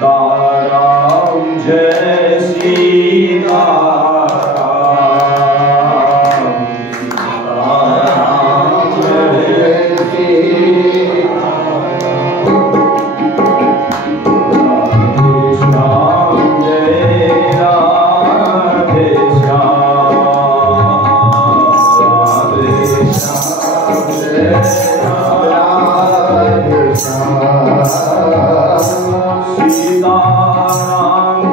सीताराम जय सीताराम, सीताराम जय सीताराम, राधे श्याम जय राधे श्याम, सीताराम जय सीताराम, सीताराम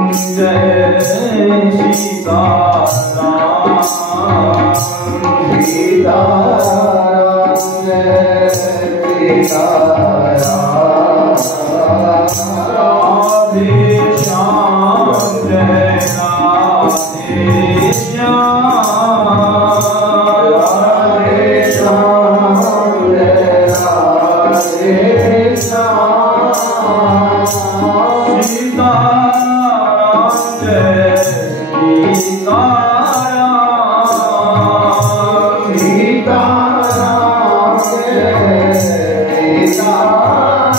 जय सीताराम, राधे श्याम जय राधे श्याम, राधे श्याम जय राधे श्याम, सीताराम जय सीताराम, सीताराम जय सीताराम,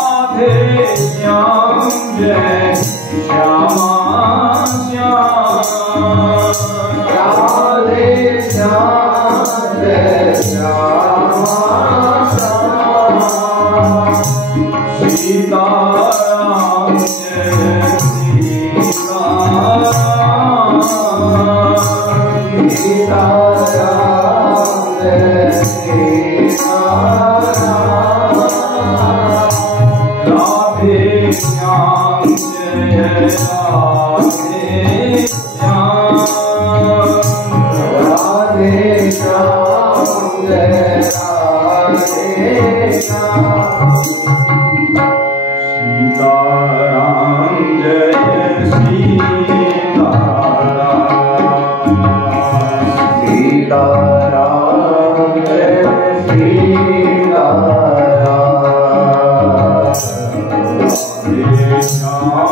राधे श्याम जय श्यामा श्याम, राधे श्याम जय श्यामा श्याम, सीताराम जय सीताराम, सीताराम जय सीताराम, राधे श्याम जय राधे श्याम, राधे श्याम जय राधे श्याम, सीताराम जय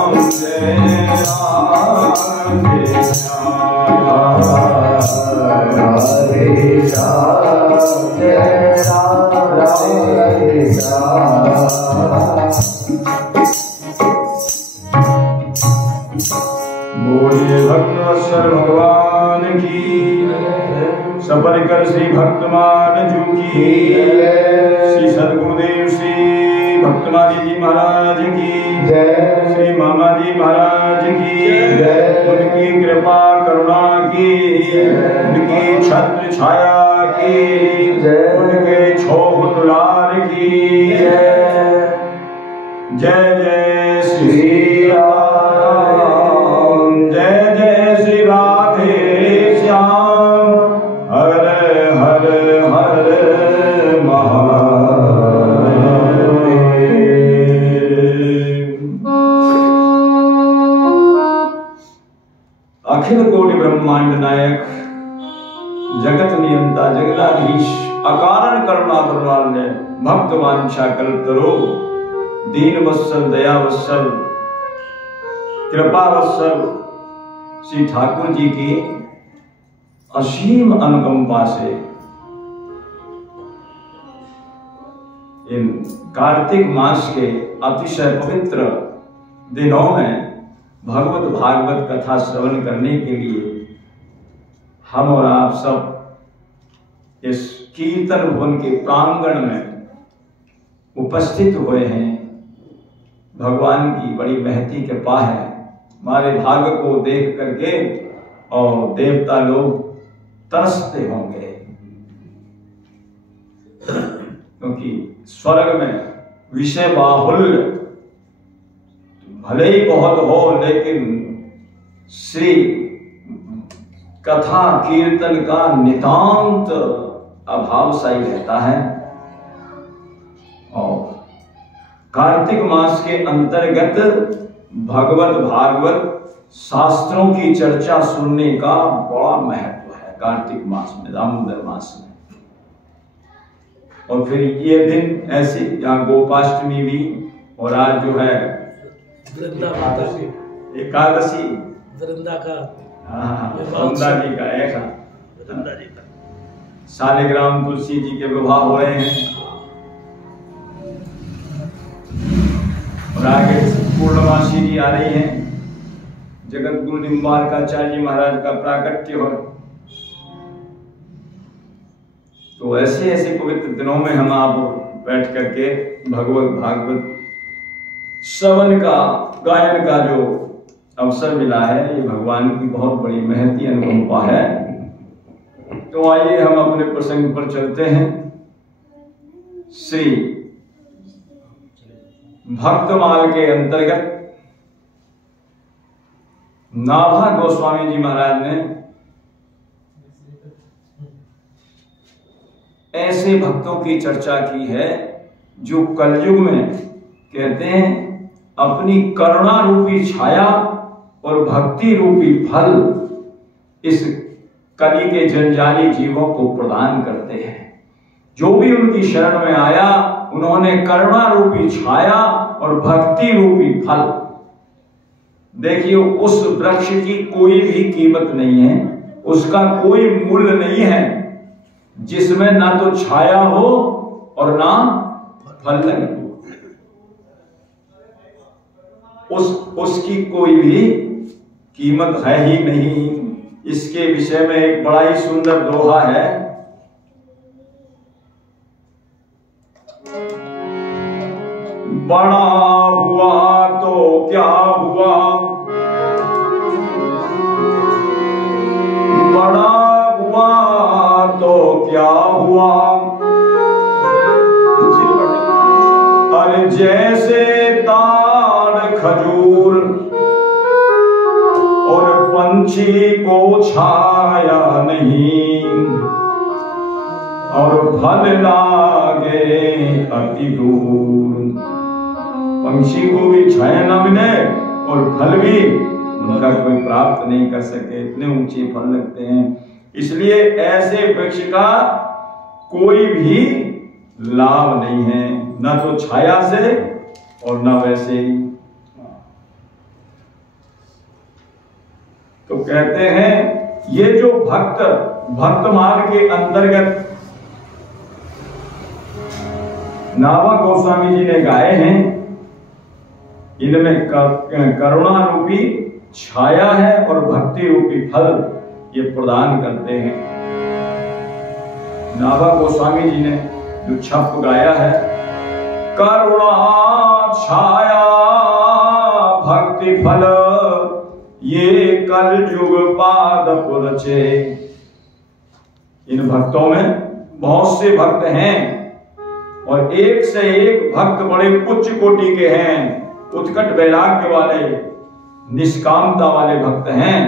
सीताराम, सीताराम जय सीताराम, राधे श्याम जय राधे श्याम, राधे श्याम जय राधे श्याम, बोलिए भक्तवत्सल भगवान की, सपरिकर श्री भक्तमान जू की, श्री सद्गुरुदेव श्री भक्तमाली जी महाराज की जय, श्री मामा जी महाराज की जय, उनकी कृपा करुणा की, उनकी छत्र छाया की जय, उनके छोह दुलार की जय, जय जय श्री राम, जय जय श्री राधे श्याम, हर हर हर महादेव। अखिल कोटि ब्रह्मांड नायक, जगत नियंता, जगदाधीश, अकारण करुणा प्रवाल्य, भक्त वांछा कल्पतरो, दीन वत्सल, दया वत्सल, कृपा वत्सल श्री ठाकुर जी की असीम अनुकंपा से इन कार्तिक मास के अतिशय पवित्र दिनों में भगवत भागवत कथा श्रवण करने के लिए हम और आप सब इस कीर्तन भवन के प्रांगण में उपस्थित हुए हैं। भगवान की बड़ी महती कृपा है, हमारे भाग्य को देख करके और देवता लोग तरसते होंगे, क्योंकि स्वर्ग में विषय बाहुल्य भले ही बहुत हो, लेकिन श्री कथा कीर्तन का नितांत अभाव सा ही रहता है। और कार्तिक मास के अंतर्गत भगवत भागवत शास्त्रों की चर्चा सुनने का बड़ा महत्व है कार्तिक मास में, दामोदर मास में। और फिर ये दिन ऐसी यहाँ गोपाष्टमी भी, और आज जो है एकादशी, वृंदा जी का ऐसा शालिग्राम तुलसी जी के विवाह हो रहे हैं। और आगे पूर्णमासी जी आ रही हैं, जगत गुरु निम्बारकाचार्य जी महाराज का प्राकट्य हो। तो ऐसे ऐसे पवित्र दिनों में हम आप बैठ करके भगवत भागवत श्रवण का, गायन का जो अवसर मिला है, ये भगवान की बहुत बड़ी महती अनुकंपा है। तो आइए हम अपने प्रसंग पर चलते हैं। श्री भक्तमाल के अंतर्गत नाभा गोस्वामी जी महाराज ने ऐसे भक्तों की चर्चा की है जो कलयुग में कहते हैं अपनी करुणा रूपी छाया और भक्ति रूपी फल इस कली के जंजाली जीवों को प्रदान करते हैं। जो भी उनकी शरण में आया, उन्होंने करुणा रूपी छाया और भक्ति रूपी फल। देखिए, उस वृक्ष की कोई भी कीमत नहीं है, उसका कोई मूल्य नहीं है जिसमें ना तो छाया हो और ना फल लगे। उसकी कोई भी कीमत है ही नहीं। इसके विषय में एक बड़ा ही सुंदर दोहा है। बड़ा हुआ तो क्या हुआ, बड़ा हुआ तो क्या हुआ, अरे जैसे ताड़ खजूर और पंछी को छाया नहीं, और फल लागे अति दूर। पंछी को भी छाया ना मिले और फल भी उनका कोई प्राप्त नहीं कर सके, इतने ऊंचे फल लगते हैं। इसलिए ऐसे वृक्ष का कोई भी लाभ नहीं है, ना तो छाया से और ना वैसे। तो कहते हैं ये जो भक्त मार्ग के अंतर्गत नाभा गोस्वामी जी ने गाए हैं, इनमें करुणा रूपी छाया है और भक्ति रूपी फल ये प्रदान करते हैं। नाभा गोस्वामी जी ने जो छप गाया है, करुणा छाया भक्ति फल ये कल युग पाद पुरचे। इन भक्तों में बहुत से भक्त हैं और एक से एक भक्त बड़े उच्च कोटि के हैं, उत्कट वैराग्य वाले, निष्कामता वाले भक्त हैं।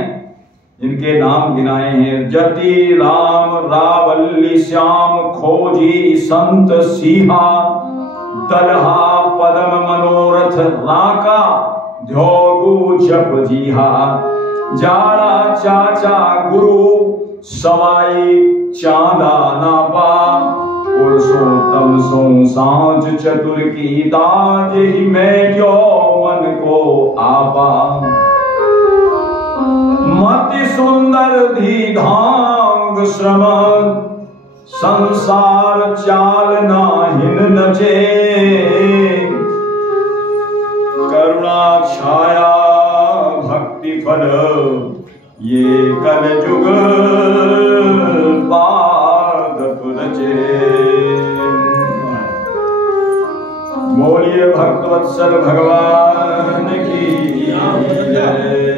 इनके नाम गिनाए हैं, जति राम रावल्ली श्याम खोजी संत सीहा, दलहा पदम मनोरथ राका ध्योगु जप जीहा, जाड़ा चाचा गुरु सवाई चांदा नापा, पुरुषोत्तम सो सांझ चतुर की दाज ही मैं जो मन को आपा, मति सुंदर धी धांग श्रम संसार चाल नाहिन नचे, करुणा छाया भक्ति फल ये कल युग पाद पुरचे। बोलिए भक्तवत्सल भगवान की जय।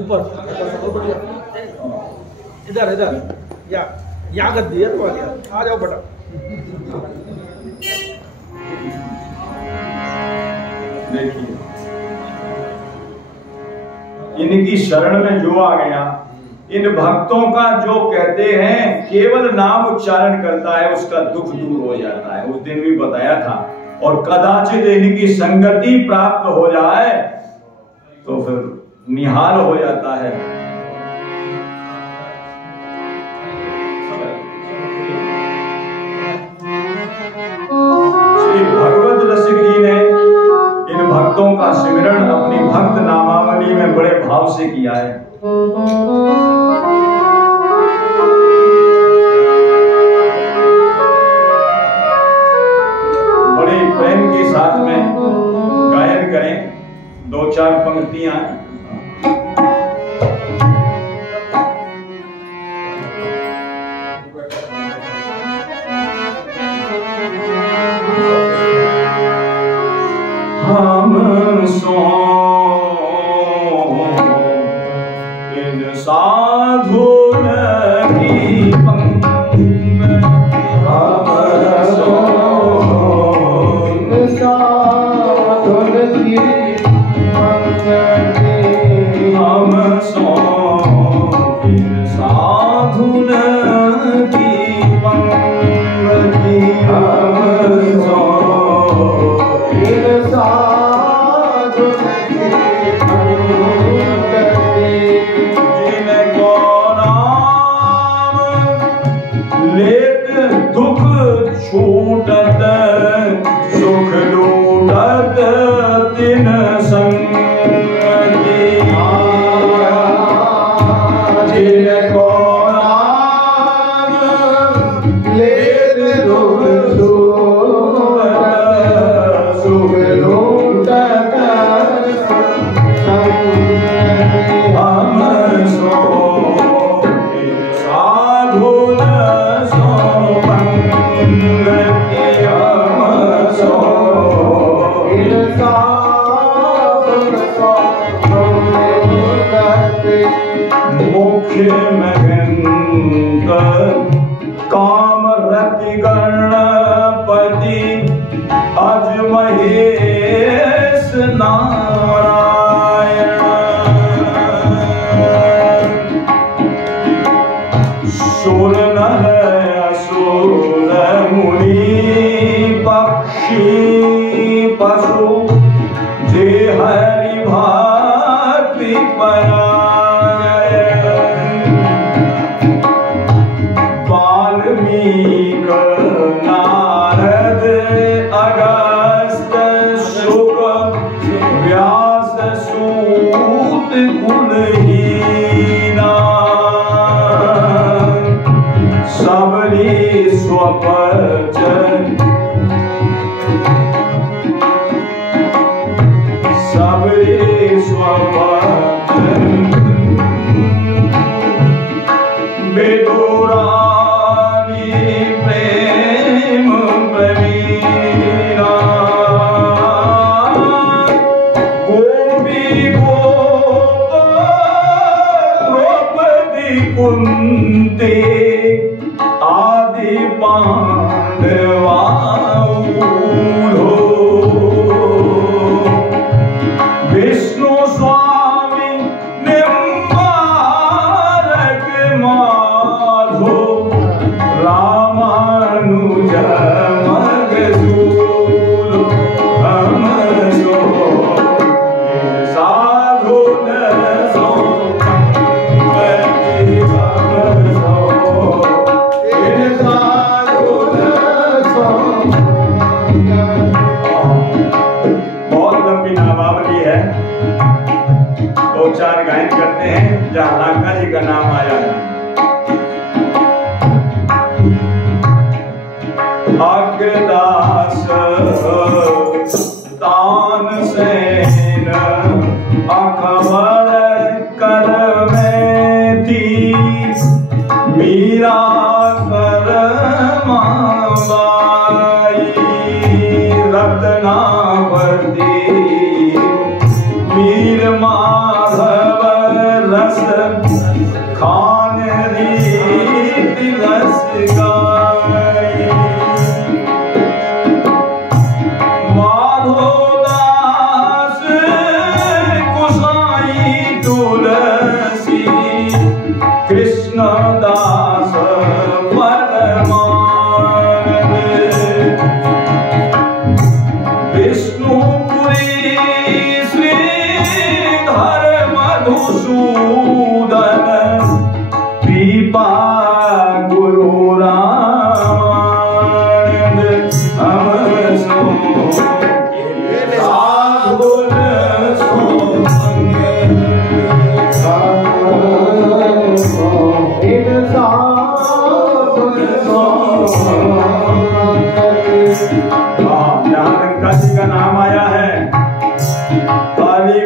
ऊपर इधर इधर या गद्दी है तुम्हारी, आ जाओ बेटा। देखिए, इनकी शरण में जो आ गया, इन भक्तों का जो कहते हैं केवल नाम उच्चारण करता है उसका दुख दूर हो जाता है। उस दिन भी बताया था। और कदाचित इनकी संगति प्राप्त हो जाए तो फिर निहाल हो जाता है। श्री भगवत रसिक जी ने इन भक्तों का सिमरण अपनी भक्त नामावली में बड़े भाव से किया है। बड़े प्रेम के साथ में दो चार पंक्तियां हम सो इन साधु की पंक्ति हम सो इन साधु की पंक्ति हम सो इन साधु की पंक्ति हम सो जिनको नाम लेत दुख छूटत सुख लूटत तिन संगति जिनको नाम लेत दुख छूटत सुख लूटत हम सो साधु सो पंक्ति हम सो मुख्य महंत काम रति गणपति अज महेश नारायण सुर नर असुर मुनि पक्षी पशु जे हरि भक्ति परायण वाल्मीकि नारद अगस्त शुक व्यास सूत कुलहीना सबरी स्वपचन सबरी स्वपचन बेदुरानी प्रेम प्रवीणा गोपी गोप द्रौपदी कुंती आदि पांडवा विष्णु स्वामी निम्बारक माधो रामानुज मगसूल हम सो साधु सो पंक्ति हम सो बहुत लंबी नामावली है, दो चार गायन करते हैं जहाँ लाखा जी का नाम आया है। अग्रदास तान सेन अकबर कर में थी मीरा कर माबाई रत्नावती मीर माधव रस खान रीत रस गाई माधोदास कुसाई तुलसी कृष्णदास परमानंद विष्णुपुरी श्रीधर मधुसूदन पीपा गुरु रामानंद हम सो साधु सो का नाम आया है। काली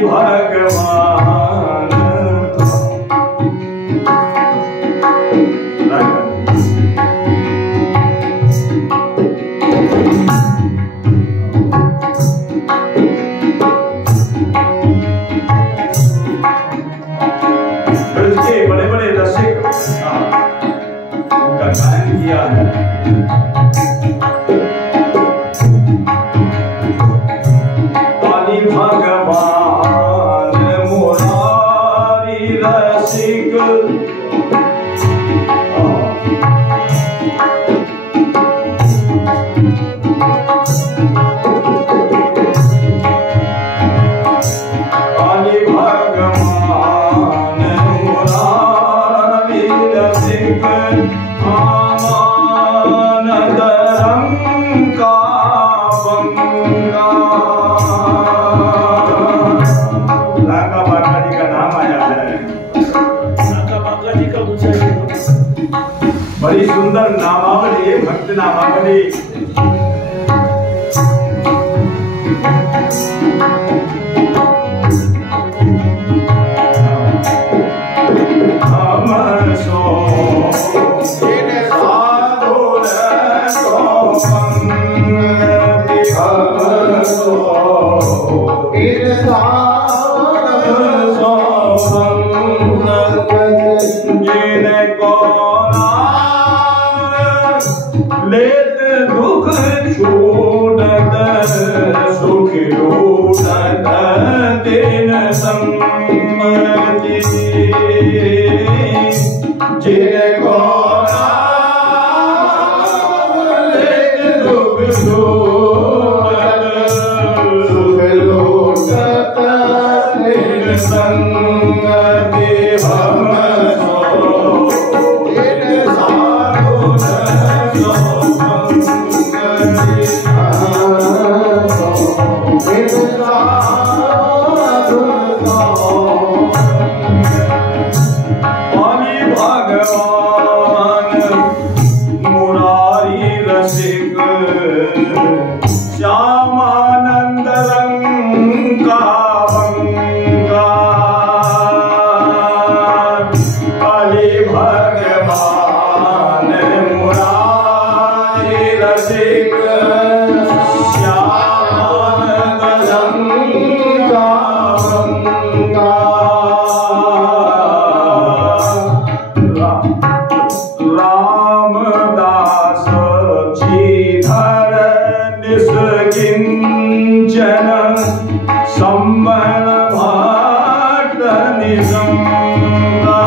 लाका बाका जी का नाम आया है। लाका बाका जी का पूछा है। बड़ी सुंदर नामावली है, भक्त नामावली। लेत दुख छूटत सुख लूटत दिन सम्मति जिनको लेत दुख छूटत सुख लूटत दिन सम्मति हम श्यामानंद रंग का बंगा अली भगवान मुरारी रसिक श्यामानंद रंग का बंगा रामदास श्रीधर निष्किंचन संबल भक्त निसंगा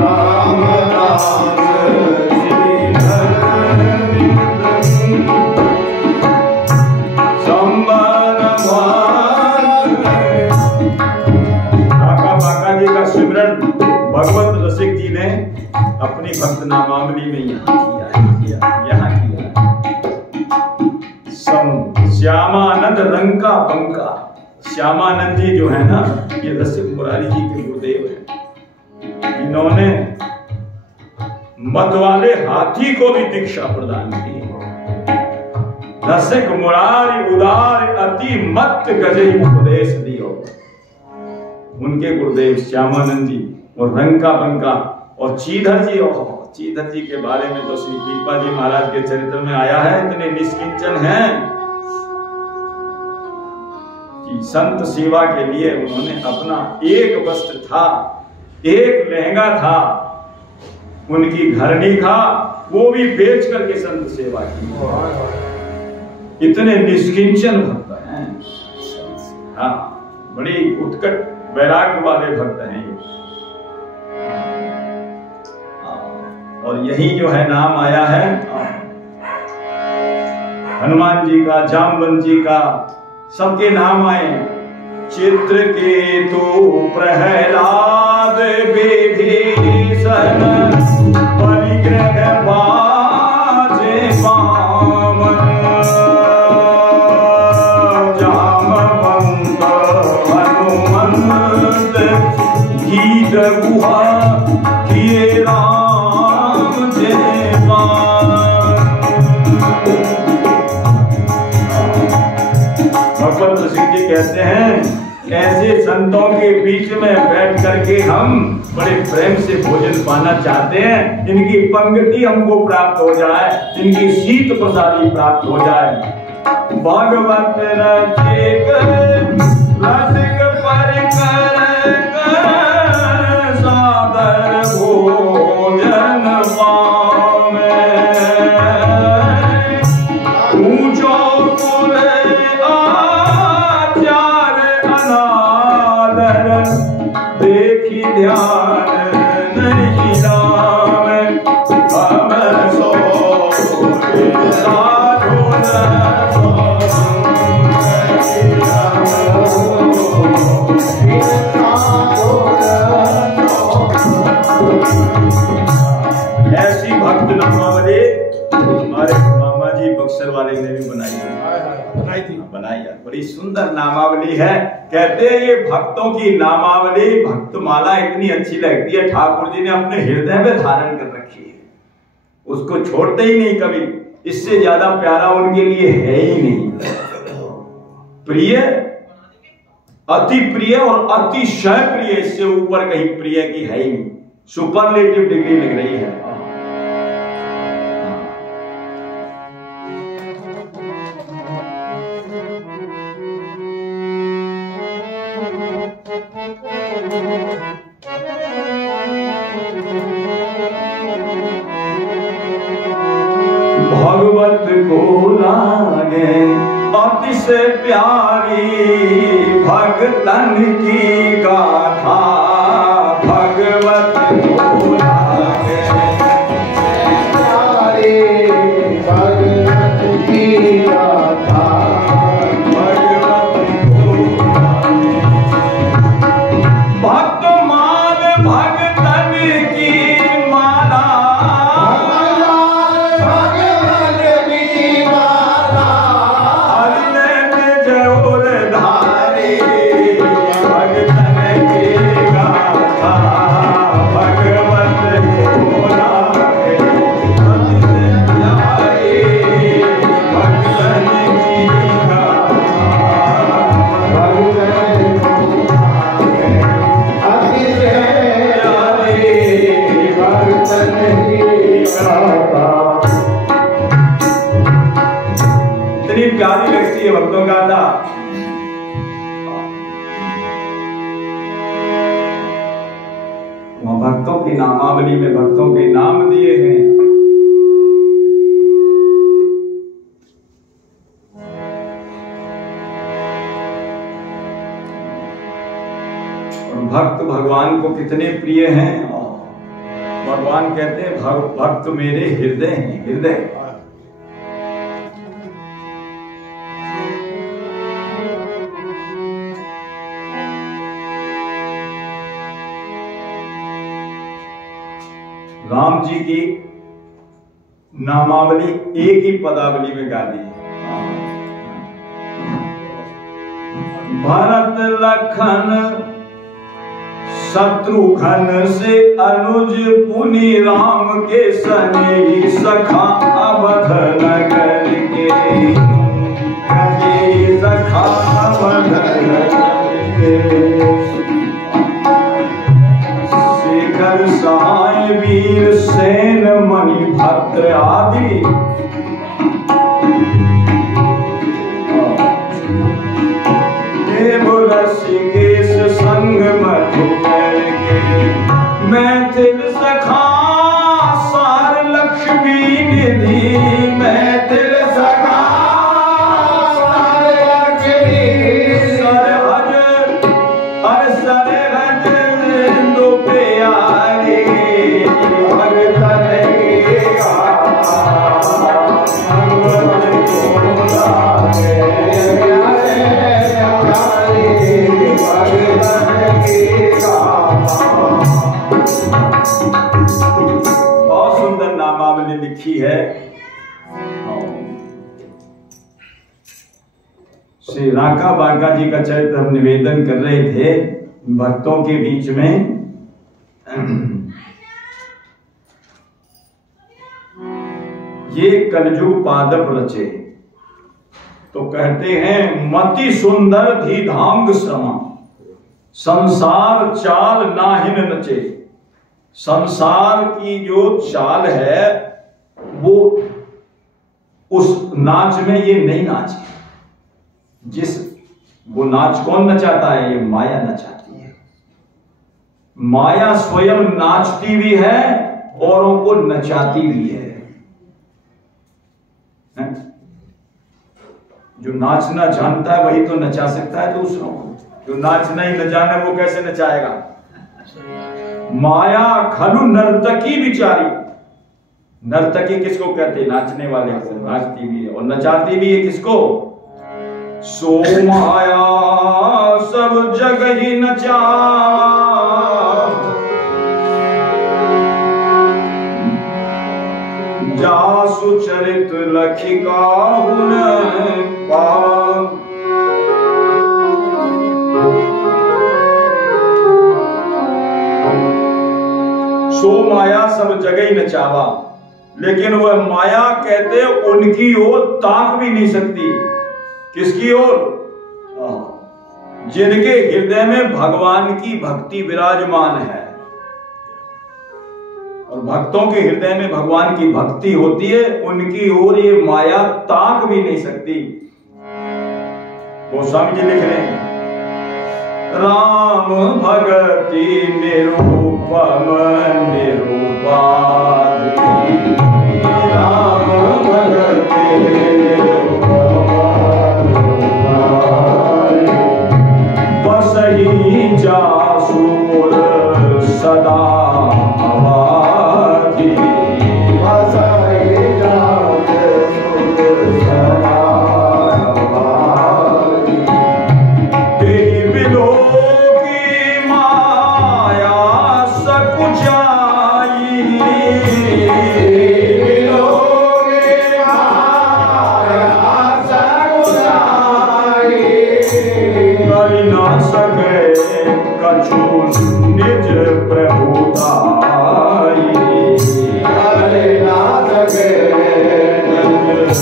रामदास श्रीधर संबल भक्त। काका बाका जी का सिमरन भगवत रसिक जी ने अपनी भक्त नामावली में यहाँ किया है। श्यामानंद रंग का बंका। श्यामानंद जी जो है ना, ये रसिक मुरारी जी के गुरुदेव हैं। इन्होंने मत वाले हाथी को भी दीक्षा प्रदान की। रसिक मुरारी उदार अति मत गजई उपदेश दियो। उनके गुरुदेव श्यामानंद जी और रंग का बंका और चीधर जी। चीधर जी के बारे में तो श्री कृपा जी महाराज के चरित्र में आया है। इतने निष्किंचन हैं कि संत सेवा के लिए उन्होंने अपना एक वस्त्र था, एक लहंगा था, उनकी घरनी था, वो भी बेच करके संत सेवा की। इतने निष्किंचन भक्त हैं। हाँ, बड़ी उत्कट वैराग्य वाले भक्त हैं ये। और यही जो है नाम आया है हनुमान जी का, जामवंत जी का, सबके नाम आए। चित्रकेतु प्रहलाद विभीषण परिग्रह बाजे वामन जामवंत हनुमंत गीत गुहा किए राम जय भगवत सिंह जी कहते हैं, ऐसे संतों के बीच में बैठ करके हम बड़े प्रेम से भोजन पाना चाहते हैं। इनकी पंक्ति हमको प्राप्त हो जाए, इनकी शीत प्रसादी प्राप्त हो जाए। भागवत रसिक रसिक परिकर सादर भोजन पावे ऊंचो कुले आचार अनादर देखी ध्यान नहीं लावे हम सो साधु न वाले ने भी बनाई थी, बनाई है। बड़ी सुंदर नामावली है। कहते हैं ये भक्तों की नामावली, भक्तमाला इतनी अच्छी लगती है, ठाकुर जी ने अपने हृदय में धारण कर रखी है, उसको छोड़ते ही नहीं कभी। इससे ज्यादा प्यारा उनके लिए है ही नहीं। प्रिय, अति प्रिय और अतिशय प्रिय, इससे ऊपर कहीं प्रिय की है ही नहीं। सुपरलेटिव डिग्री लग रही है। भगवत को लागे अतिशय प्यारी, भगतन की गाथा भगवत को लागे प्यारी, भगवत की गाथा भगवत को लागे। भक्तमाल भगतन की माला, इतनी प्यारी लगती है भक्तों का था। वहां भक्तों की नामावली में भक्तों के नाम दिए हैं। और भक्त भगवान को कितने प्रिय हैं। भगवान कहते हैं भक्त मेरे हृदय हैं, हृदय। राम जी की नामावली एक ही पदावली में गा दी। भरत लखन शत्रुघ्न से अनुज पुनि राम के सने सखा अवध नगर के, सखा अवध नगर के। शेखर सहाय वीर सेन मणि भद्र आदि, देव ऋषिकेश संग मधुकर के। मैथिल सखा सार लक्ष्मी निधि, मैथिल सखा सार लक्ष्मी। सरहज हर सरहज दो प्यारे, भगतन की गाथा भगवत को लागे। बहुत सुंदर नामावली लिखी है। श्री राका बाका जी का चरित्र हम निवेदन कर रहे थे भक्तों के बीच में। ये कलयुग पादप रचे तो कहते हैं मति सुंदर धीधांग समा, संसार चाल नाहिन नचे। संसार की जो चाल है वो उस नाच में ये नहीं नाची। जिस वो नाच कौन नचाता है? ये माया नचाती है। माया स्वयं नाचती भी है, औरों को नचाती भी है। जो नाचना जानता है वही तो नचा सकता है दूसरों को। जो नाचना ही न जाने वो कैसे नचाएगा? माया खलु नर्तकी बिचारी। नर्तकी किसको कहते हैं? नाचने वाले को। नाचती भी है और नचाती भी है किसको? सो माया सब जगह ही नचा, जासु सुचरित लखिकाहुन पाव। सो माया सब जगह न चावा, लेकिन वह माया कहते उनकी ओर ताक भी नहीं सकती। किसकी ओर? जिनके हृदय में भगवान की भक्ति विराजमान है। और भक्तों के हृदय में भगवान की भक्ति होती है, उनकी ओर ये माया ताक भी नहीं सकती। गोस्वामी जी लिख रहे हैं, राम भगति निरूपम निरूपाधि, राम भगति निरूपम बसहि जासुर सदा आबादी, बसहि जासुर सदा आबादी, तेहि बिलो की माया सकुचाई, बिलो की माया सकुचाई, करि ना सके कछु निज प्रभुताई, करि ना सके निज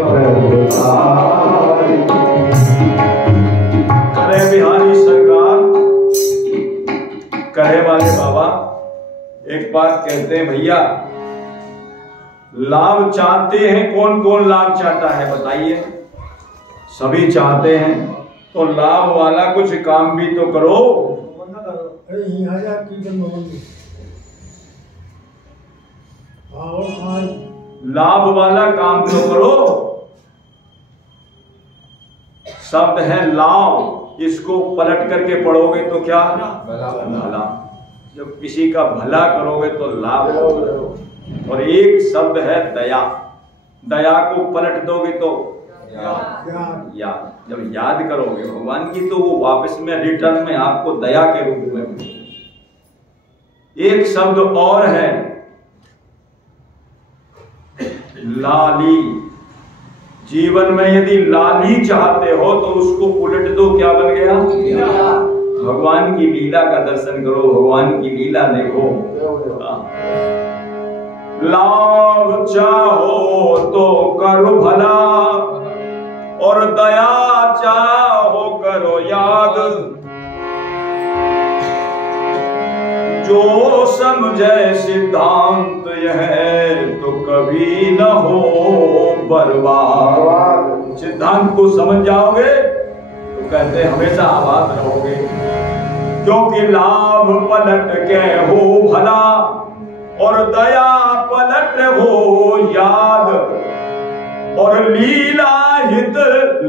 प्रभुताई। करे बिहारी सरकार, कहे वाले बाबा एक बात कहते हैं, भैया लाभ चाहते हैं, कौन कौन लाभ चाहता है बताइए? सभी चाहते हैं, तो लाभ वाला कुछ काम भी तो करो। लाभ वाला काम तो करो। शब्द है लाभ, इसको पलट करके पढ़ोगे तो क्या? भला। जब किसी का भला करोगे तो लाभ होगा। और एक शब्द है दया, दया को पलट दोगे तो याद। जब याद करोगे भगवान की तो वो वापस में रिटर्न में आपको दया के रूप में मिलेगी। एक शब्द और है लाली। जीवन में यदि लाली चाहते हो तो उसको उलट दो, क्या बन गया? भगवान की लीला का दर्शन करो, भगवान की लीला देखो। लाभ चाहो तो करो भला, और दया चाहो करो याद, जो समझे सिद्धांत यह तो कभी न हो बर्बाद। सिद्धांत को समझ जाओगे तो कहते हमेशा आबाद रहोगे, क्योंकि लाभ पलट के हो भला, और दया पलट हो याद, और लीला हित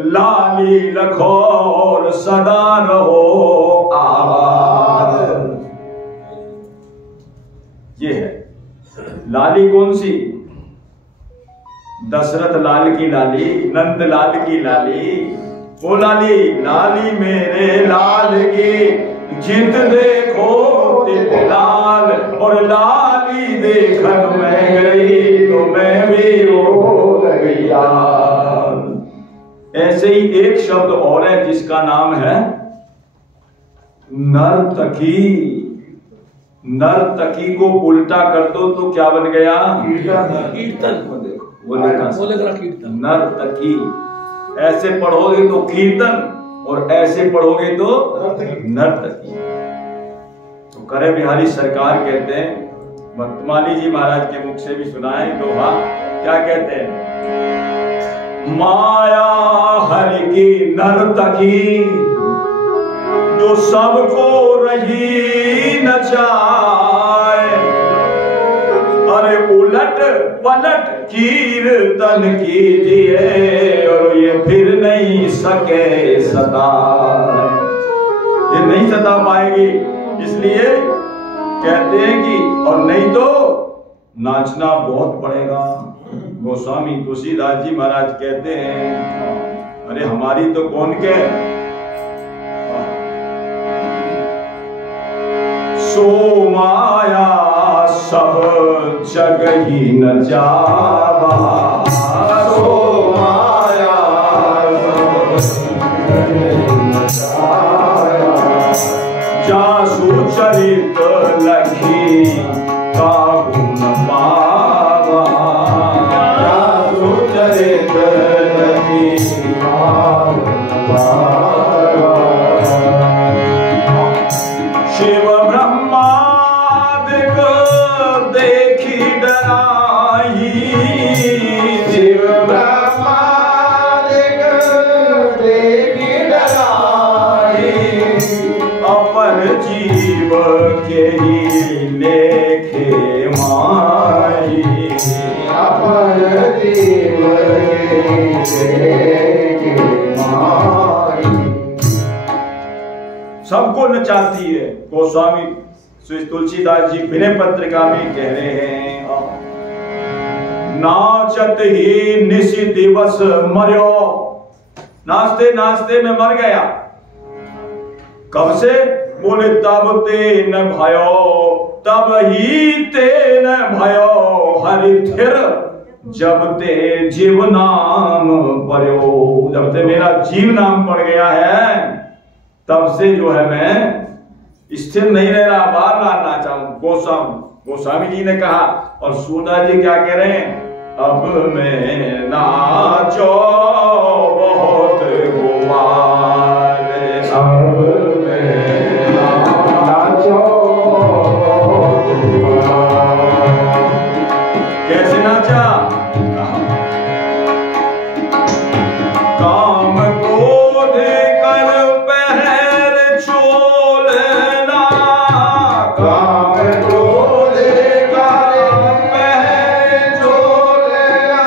लाली लखो, और सदा रहो आबाद। ये है लाली। कौन सी? दशरथ लाल की लाली, नंद लाल की लाली। वो लाली, लाली मेरे लाल की, जित देखो तित लाल, और लाली देखन में गई तो मैं भी रो गई। ऐसे ही एक शब्द और है जिसका नाम है नर्तकी। नर्तकी को उल्टा कर दो तो क्या बन गया? कीर्तन। देखो वो लिखा कीर्तन, नर्तकी। ऐसे पढ़ोगे तो कीर्तन, और ऐसे पढ़ोगे तो नर्तकी। तो करे बिहारी सरकार कहते हैं, भक्तमाली जी महाराज के मुख से भी सुना है दोहा, क्या कहते हैं? माया हरि की नर्तकी, जो सबको रही नचाए, अरे उलट पलट कीर्तन कीजिए, और ये फिर नहीं सके सता। ये नहीं सता पाएगी, इसलिए कहते हैं कि और नहीं तो नाचना बहुत पड़ेगा। गोस्वामी तुलसीदास जी महाराज कहते हैं, अरे हमारी तो कौन के, सो माया सब जग ही न जावा सो माया जासु चरित लखी काहू न पावा जासु चरित लखी काहू न पावा शिव ब्रह्मादिक देखी डराई शिव ब्रह्मादिक देखी डराई अपर जीव के ही लेखे माई अपर जीव के लेखे माई सबको नचाती है। गोस्वामी श्री तुलसीदास जी विनय पत्रिका में कह रहे हैं नाचत ही निशि दिवस मर्यो नाचते नाचते में मर गया। कब से? बोले तब ते न भयो तब ही ते न भयो हरि थिर जब ते जीव नाम पड़ो जब ते मेरा जीव नाम पड़ गया है तब से जो है मैं स्थिर नहीं रह रहा बार बार नाचा हूं। गोस्वामी जी ने कहा और सूरदास जी क्या कह रहे हैं अब मैं नाचो बहुत गोपाल अब मैं नाचो कैसे नाचा काम क्रोध कर पहर चोलना काम क्रोध कर पहर चोलना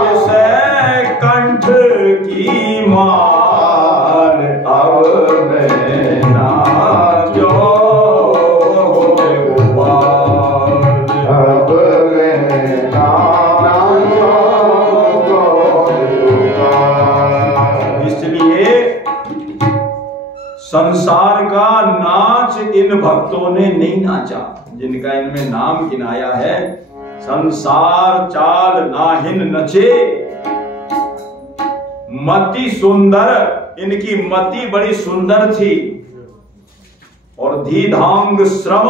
किसे कंठ की मार अब मैं नाचो गोपाल अब मैं नाचो इसलिए संसार का नाच इन भक्तों ने नहीं नाचा जिनका इनमें नाम गिनाया है। संसार चाल नाहिन नचे मति सुंदर इनकी मति बड़ी सुंदर थी और धीधांग श्रम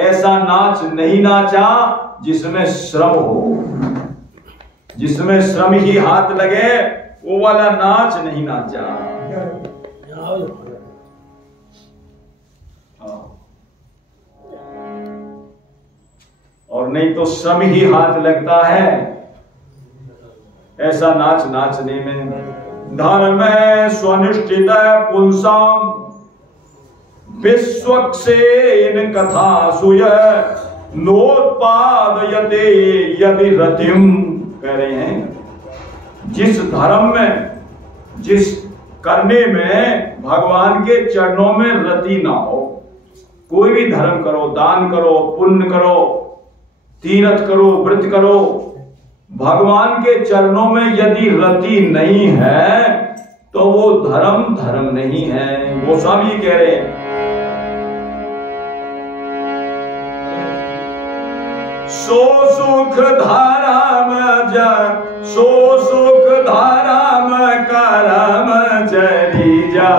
ऐसा नाच नहीं नाचा जिसमें श्रम हो जिसमें श्रम ही हाथ लगे वो वाला नाच नहीं नाचा। और नहीं तो श्रम ही हाथ लगता है ऐसा नाच नाचने में। धर्म स्वनिष्ठित पुंसाम विश्वक्सेन कथा सुय नोत्पादयते यदि रतिम कह रहे हैं जिस धर्म में जिस करने में भगवान के चरणों में रति ना हो। कोई भी धर्म करो दान करो पुण्य करो तीर्थ करो व्रत करो भगवान के चरणों में यदि रति नहीं है तो वो धर्म धर्म नहीं है। गोस्वामी कह रहे हैं सो सुख धाराम जन सो सुख धाराम करम चली जा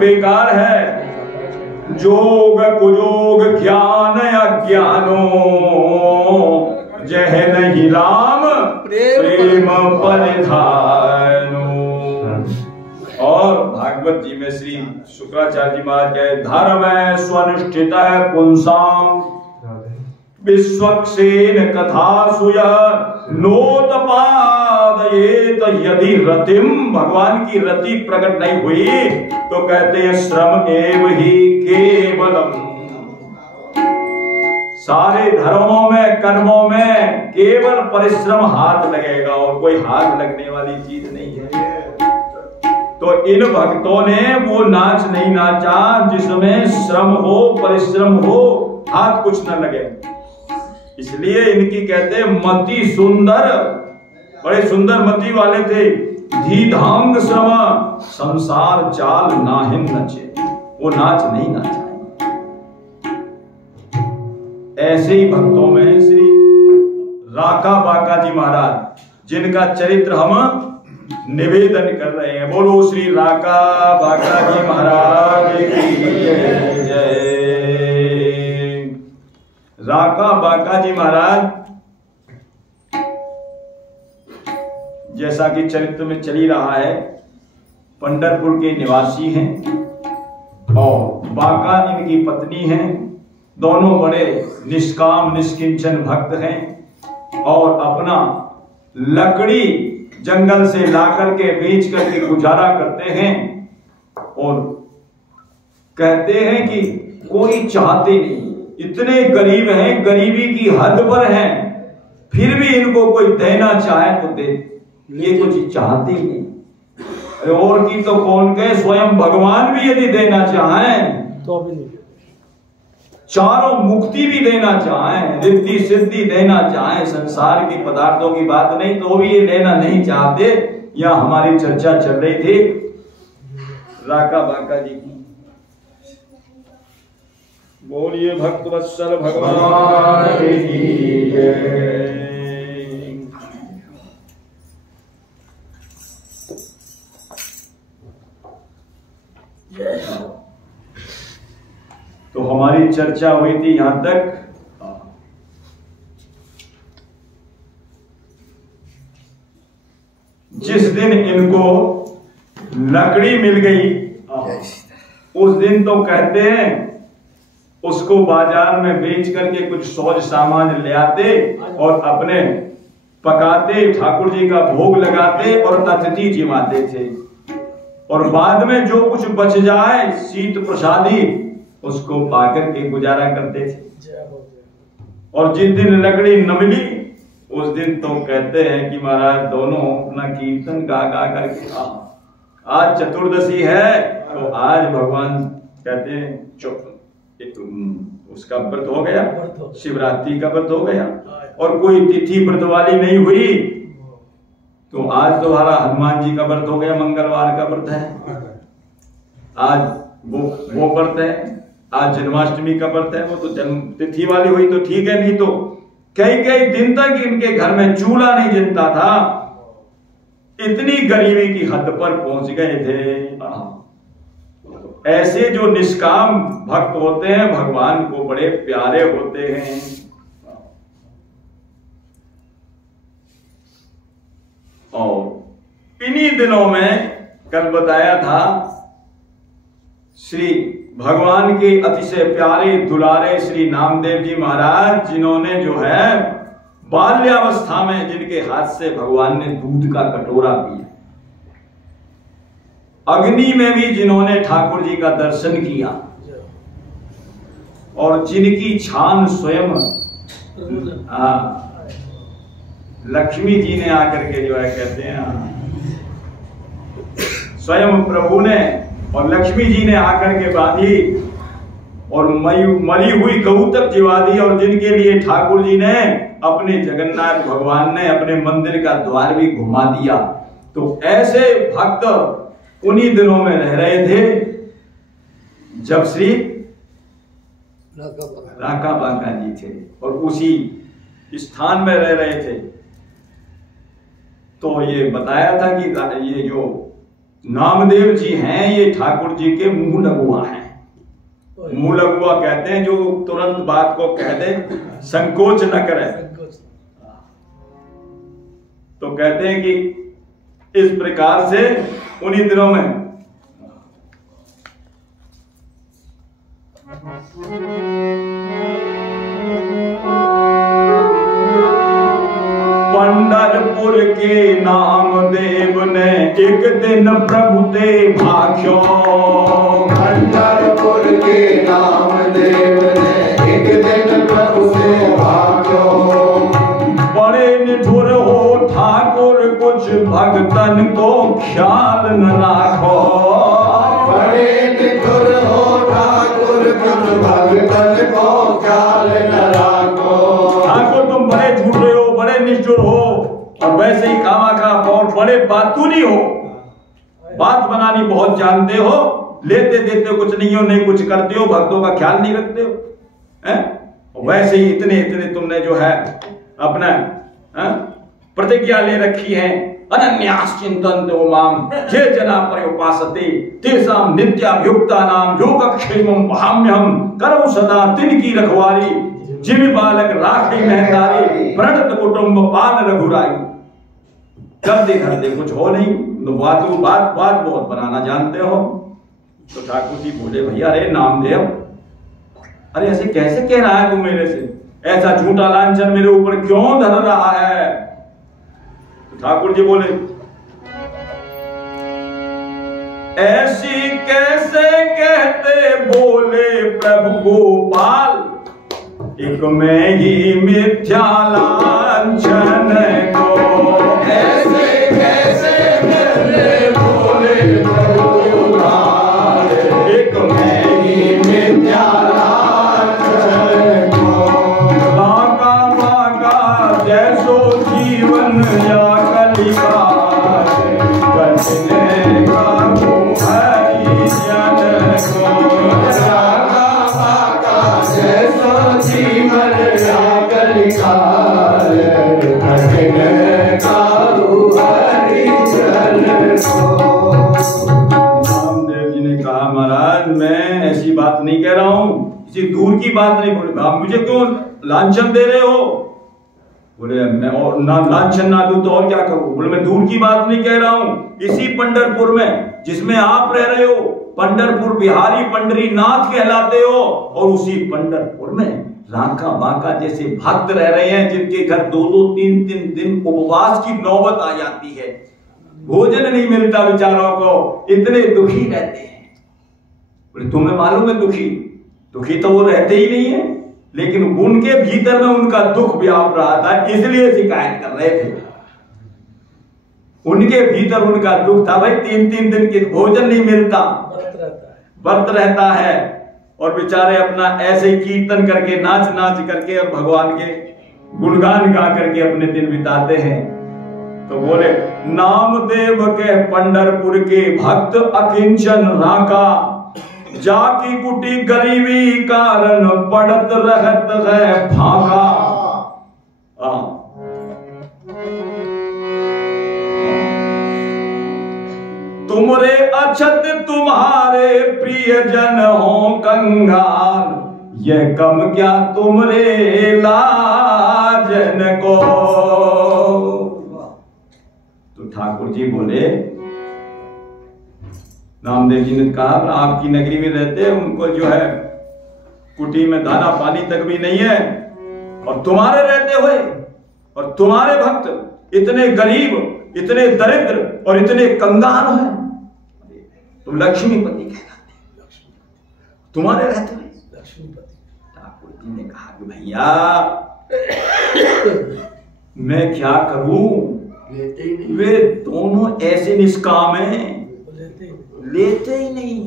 बेकार है जोग कुजोग ज्ञान अज्ञानो जह नहीं राम प्रेम परिधानो। और भागवत जी में श्री शुक्राचार्य जी महाराज कहे धर्म स्वनिष्ठित पुंसाम विश्वक्सेन कथा सुय नोत्पादयेत यदि रतिम भगवान की रति प्रकट नहीं हुई तो कहते हैं श्रम एव ही केवलम सारे धर्मों में, कर्मों में केवल परिश्रम हाथ लगेगा और कोई हाथ लगने वाली चीज नहीं है। तो इन भक्तों ने वो नाच नहीं नाचा जिसमें श्रम हो, परिश्रम हो, हाथ कुछ न लगे। इसलिए इनकी कहते मति सुंदर, बड़े सुंदर मति वाले थे। धीधांग श्रम संसार चाल नाहिन नचे, वो नाच नहीं नाचा। ऐसे ही भक्तों में श्री राका बाका जी महाराज, जिनका चरित्र हम निवेदन कर रहे हैं। बोलो श्री राका बाका जी महाराज की जय। राका बाका जी महाराज जैसा कि चरित्र में चली रहा है, पंढरपुर के निवासी हैं और बाका इनकी पत्नी हैं। दोनों बड़े निष्काम निष्किंचन भक्त हैं और अपना लकड़ी जंगल से लाकर के बेच करके गुजारा करते हैं और कहते हैं कि कोई चाहते नहीं, इतने गरीब हैं, गरीबी की हद पर हैं, फिर भी इनको कोई देना चाहे तो दे, ये कुछ चाहते ही नहीं। और की तो कौन कहे, स्वयं भगवान भी यदि देना चाहें तो भी नहीं, चारों मुक्ति भी देना चाहें, रिद्धि सिद्धि देना चाहें, संसार के पदार्थों की बात नहीं तो भी ये लेना नहीं चाहते। यह हमारी चर्चा चल रही थी राका बाका जी की। बोलिए भक्त वत्सल भगवान की जय। तो हमारी चर्चा हुई थी यहां तक। जिस दिन इनको लकड़ी मिल गई उस दिन तो कहते हैं उसको बाजार में बेच करके कुछ सौज सामान ले आते और अपने पकाते, ठाकुर जी का भोग लगाते और अतिथि जिमाते थे। और बाद में जो कुछ बच जाए शीत प्रसादी उसको पाकर के गुजारा करते थे। और जिस दिन लकड़ी न मिली उस दिन तो कहते हैं कि महाराज दोनों अपना कीर्तन गा गा करके आज चतुर्दशी है तो आज भगवान कहते हैं उसका व्रत हो गया, शिवरात्रि का व्रत हो गया। और कोई तिथि व्रत वाली नहीं हुई तो आज तुम्हारा हनुमान जी का व्रत हो गया, मंगलवार का व्रत है, आज वो व्रत है, आज जन्माष्टमी का व्रत है, वो तो जन्म तिथि वाली हुई तो ठीक है, नहीं तो कई कई दिन तक इनके घर में चूल्हा नहीं जलता था, इतनी गरीबी की हद पर पहुंच गए थे। ऐसे जो निष्काम भक्त होते हैं भगवान को बड़े प्यारे होते हैं। और इन्हीं दिनों में कल बताया था श्री भगवान के अतिशय प्यारे दुलारे श्री नामदेव जी महाराज, जिन्होंने जो है बाल्यावस्था में जिनके हाथ से भगवान ने दूध का कटोरा पिया, अग्नि में भी जिन्होंने ठाकुर जी का दर्शन किया और जिनकी छान स्वयं लक्ष्मी जी ने आकर के जो है कहते हैं स्वयं प्रभु ने और लक्ष्मी जी ने आकर के बांधी और मरी हुई गऊ तक जिवा दी, और जिनके लिए ठाकुर जी ने अपने जगन्नाथ भगवान ने अपने मंदिर का द्वार भी घुमा दिया। तो ऐसे भक्त उन्हीं दिनों में रह रहे थे जब श्री राका बाका जी थे और उसी स्थान में रह रहे थे। तो ये बताया था कि ये जो नामदेव जी हैं ये ठाकुर जी के मुंह लगुआ हैं। मुंह लगुआ कहते हैं जो तुरंत बात को कह दे, संकोच न करे। तो कहते हैं कि इस प्रकार से उन्हीं दिनों में पंढरपुर के नामदेव ने एक दिन प्रभु ते भाख्यो। पंढरपुर के नामदेव ने एक दिन प्रभु ते भगतन को ख्याल न राखो। बड़े निठुर हो ठाकुर तुम भगतन को ख्याल न राखो। ठाकुर तुम बड़े झूठे हो, बड़े निष्ठुर हो और वैसे ही खामाखा और बड़े बातूनी हो। बात बनानी बहुत जानते हो, लेते देते कुछ नहीं हो, नहीं कुछ करते हो, भक्तों का ख्याल नहीं रखते हो, हैं? वैसे ही इतने इतने तुमने जो है अपना प्रतिज्ञा ले रखी है। अनन्यास चिंतन्तो माम ये जना पर्युपासते तेषां नित्याभियुक्तानां योगक्षेमं वहाम्यहम्। करो सदा तिनकी रखवारी, जिमि बालक राखी महतारी, प्रणत कुटुंब पाल रघुराई। करते कुछ हो नहीं, बात बहुत बनाना जानते हो। तो ठाकुर जी बोले, भैया अरे नामदेव, अरे ऐसे कैसे कह रहा है तू मेरे से? ऐसा झूठा लांछन मेरे ऊपर क्यों धर रहा है? तो ठाकुर जी बोले, ऐसी कैसे कहते बोले प्रभु गोपाल, एक मैं ही मिथ्या लांछन को। ऐसे कैसे कहते बोले प्रभु गोपाल, एक मैं ही मिथ्या लांछन को। बाका बाका जैसो जीवन या कलिकाल, कठिन काबू हरि जन को। जैसो जीवन या कलिकाल, कठिन काबू हरि जन को। नामदेव जी ने कहा, महाराज मैं ऐसी बात नहीं कह रहा हूं, किसी दूर की बात नहीं। बोले, आप मुझे क्यों लांछन दे रहे हो? बोले, मैं और ना लांछन ना दूं तो और क्या करूं? बोले, मैं दूर की बात नहीं कह रहा हूं, इसी पंढरपुर में जिसमें आप रह रहे हो, पंढरपुर बिहारी पंडरीनाथ कहलाते हो, और उसी पंढरपुर में राका बाका जैसे भक्त रह रहे हैं, जिनके घर 2-2, 3-3 दिन उपवास की नौबत आ जाती है, भोजन नहीं मिलता बेचारों को, इतने दुखी रहते हैं। बोले, तुम्हें मालूम है दुखी तो वो रहते ही नहीं है, लेकिन उनके भीतर में उनका दुख व्याप रहा था, इसलिए शिकायत कर रहे थे। उनके भीतर उनका दुख था, भाई 3-3 दिन के भोजन नहीं मिलता, व्रत रहता है, और बेचारे अपना ऐसे ही कीर्तन करके नाच करके और भगवान के गुणगान गा करके अपने दिन बिताते हैं। तो बोले, नामदेव के पंढरपुर के भक्त अकिंचन राका, जाकी कुटी गरीबी कारण पड़त रहत है भागा। तुमरे अछत तुम्हारे प्रिय जन हो कंगाल, यह कम क्या तुमरे लाजन को। तो ठाकुर जी बोले, नामदेव जी ने कहा, आपकी नगरी में रहते हैं, उनको जो है कुटी में दाना पानी तक भी नहीं है, और तुम्हारे रहते हुए और तुम्हारे भक्त इतने गरीब, इतने दरिद्र और इतने कंगाल हैं, तुम लक्ष्मीपति कहलाते, तुम्हारे रहते हुए लक्ष्मीपति। ठाकुर जी ने कहा कि भैया मैं क्या करूं, वे दोनों ऐसे निष्काम हैं, लेते ही नहीं।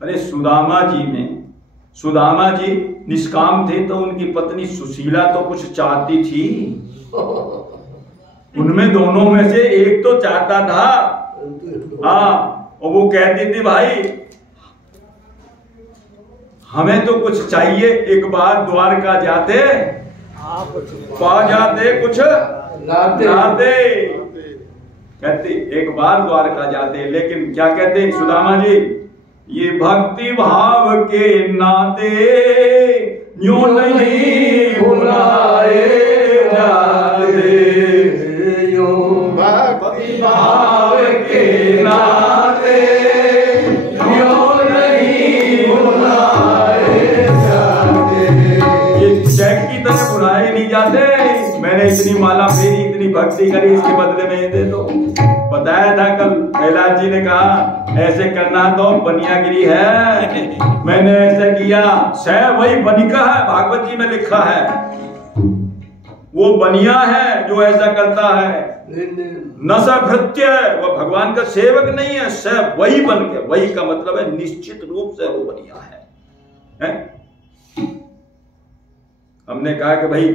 अरे सुदामा जी निष्काम थे, तो उनकी पत्नी सुशीला तो कुछ चाहती थी, उनमें दोनों में से एक तो चाहता था, हाँ, और वो कहती थी, भाई हमें तो कुछ चाहिए, एक बार द्वारका जाते पा जाते कुछ लाते, कहते एक बार द्वारका जाते। लेकिन क्या कहते सुदामा जी, ये भक्ति भाव के नाते यूं नहीं भुलाए जाते, यूं भक्ति भाव के नाते यूं नहीं भुलाए जाते। ये चैक की तरह भुलाए नहीं जाते। मैंने इतनी माला फेरी, इतनी भक्ति करी, इसके बदले में ये दे दो। बताया था कल कैलाश जी ने कहा, ऐसे करना तो बनियागिरी है, मैंने ऐसे किया, शायद वही बनिका है, भागवत जी में लिखा है, वो बनिया है जो ऐसा करता है। न स भृत्य, वह भगवान का सेवक नहीं है। स वही बन गया, वही का मतलब है निश्चित रूप से वो बनिया है? हमने कहा कि भाई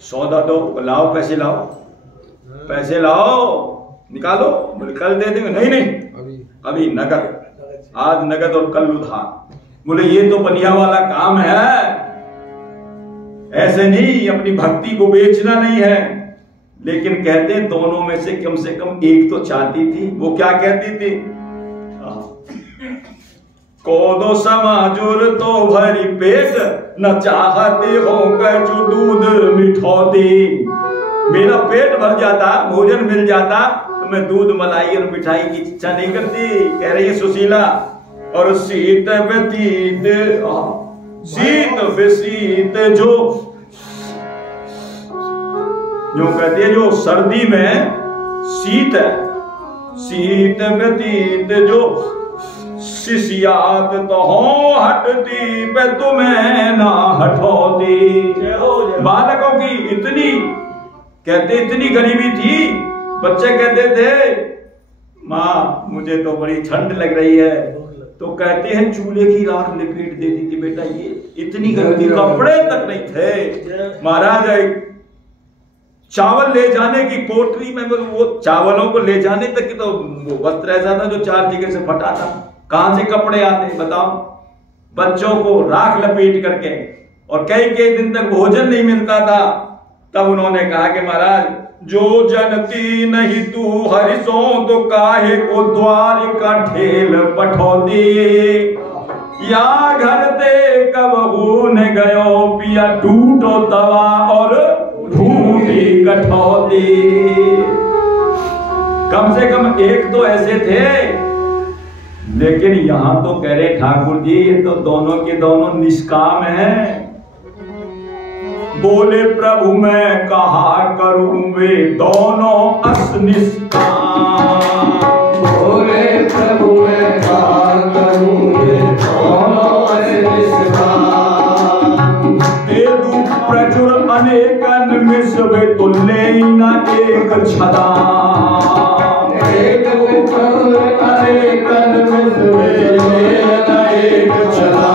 सौदा दो, लाओ पैसे लाओ, पैसे लाओ निकालो, बोले कल दे देंगे। नहीं नहीं अभी नगद, आज नगद और कल उधार। बोले ये तो बनिया वाला काम है, ऐसे नहीं, अपनी भक्ति को बेचना नहीं है। लेकिन कहते हैं दोनों में से कम एक तो चाहती थी। वो क्या कहती थी? कोदो समाजुर तो भरी पेट, न चाहते हो कछु दूध मिठौती। मेरा पेट भर जाता, भोजन मिल जाता, तो मैं दूध मलाई और मिठाई की इच्छा नहीं करती, कह रही है सुशीला। और शीत व्यतीत, शीत विशीत, जो कहती है जो सर्दी में शीत है, शीत व्यतीत जो शिष्यात तो हो हटती पे तुम्हें ना हटोती। बालकों की इतनी, कहते इतनी गरीबी थी, बच्चे कहते थे माँ मुझे तो बड़ी ठंड लग रही है, तो कहते हैं चूल्हे की राख लपेट देती थी। बेटा ये इतनी गरीबी, कपड़े तक नहीं थे। महाराज चावल ले जाने की पोटरी में, वो चावलों को ले जाने तक की तो वो वस्त्र ऐसा था जो 4 जगह से फटा था, कहां से कपड़े आते बताओ। बच्चों को राख लपेट करके, और कई दिन तक भोजन नहीं मिलता था। तब उन्होंने कहा कि महाराज जो जनती नहीं तू हरिसों, तो काहे को द्वार का ठेल पठौती। या घर ते कब ऊन गयो पिया, टूटो दवा और ढूंढी कठौती। कम से कम एक तो ऐसे थे। लेकिन यहां तो कह रहे ठाकुर जी ये तो दोनों के दोनों निष्काम हैं। बोले प्रभु मैं कहा करूं वे दोनों असनिष्काम। बोले प्रभु मैं कहा करूं वे दोनों असनिष्काम। तेदु प्रचुर अनेकन मिसवे तुल्ले न एक छदा। अनेकन मिसवे न एक छदा।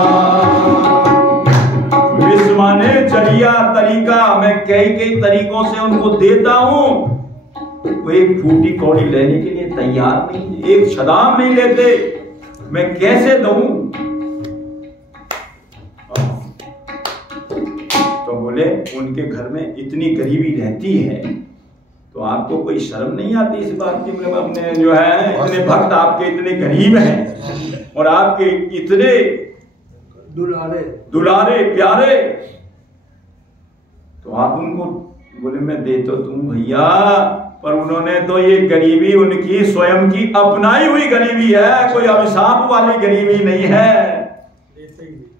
माने जरिया तरीका, मैं कई तरीकों से उनको देता हूं, वो एक फूटी कौड़ी लेने के लिए तैयार नहीं, एक छदाम नहीं लेते, मैं कैसे दूं? तो बोले उनके घर में इतनी गरीबी रहती है, तो आपको कोई शर्म नहीं आती इस बात की? मतलब अपने जो है इतने भक्त आपके इतने गरीब हैं और आपके इतने दुलारे प्यारे, तो आप उनको बोले मैं दे तो तुम भैया, पर उन्होंने तो ये गरीबी उनकी स्वयं की अपनाई हुई गरीबी है, कोई अभिशाप वाली गरीबी नहीं है।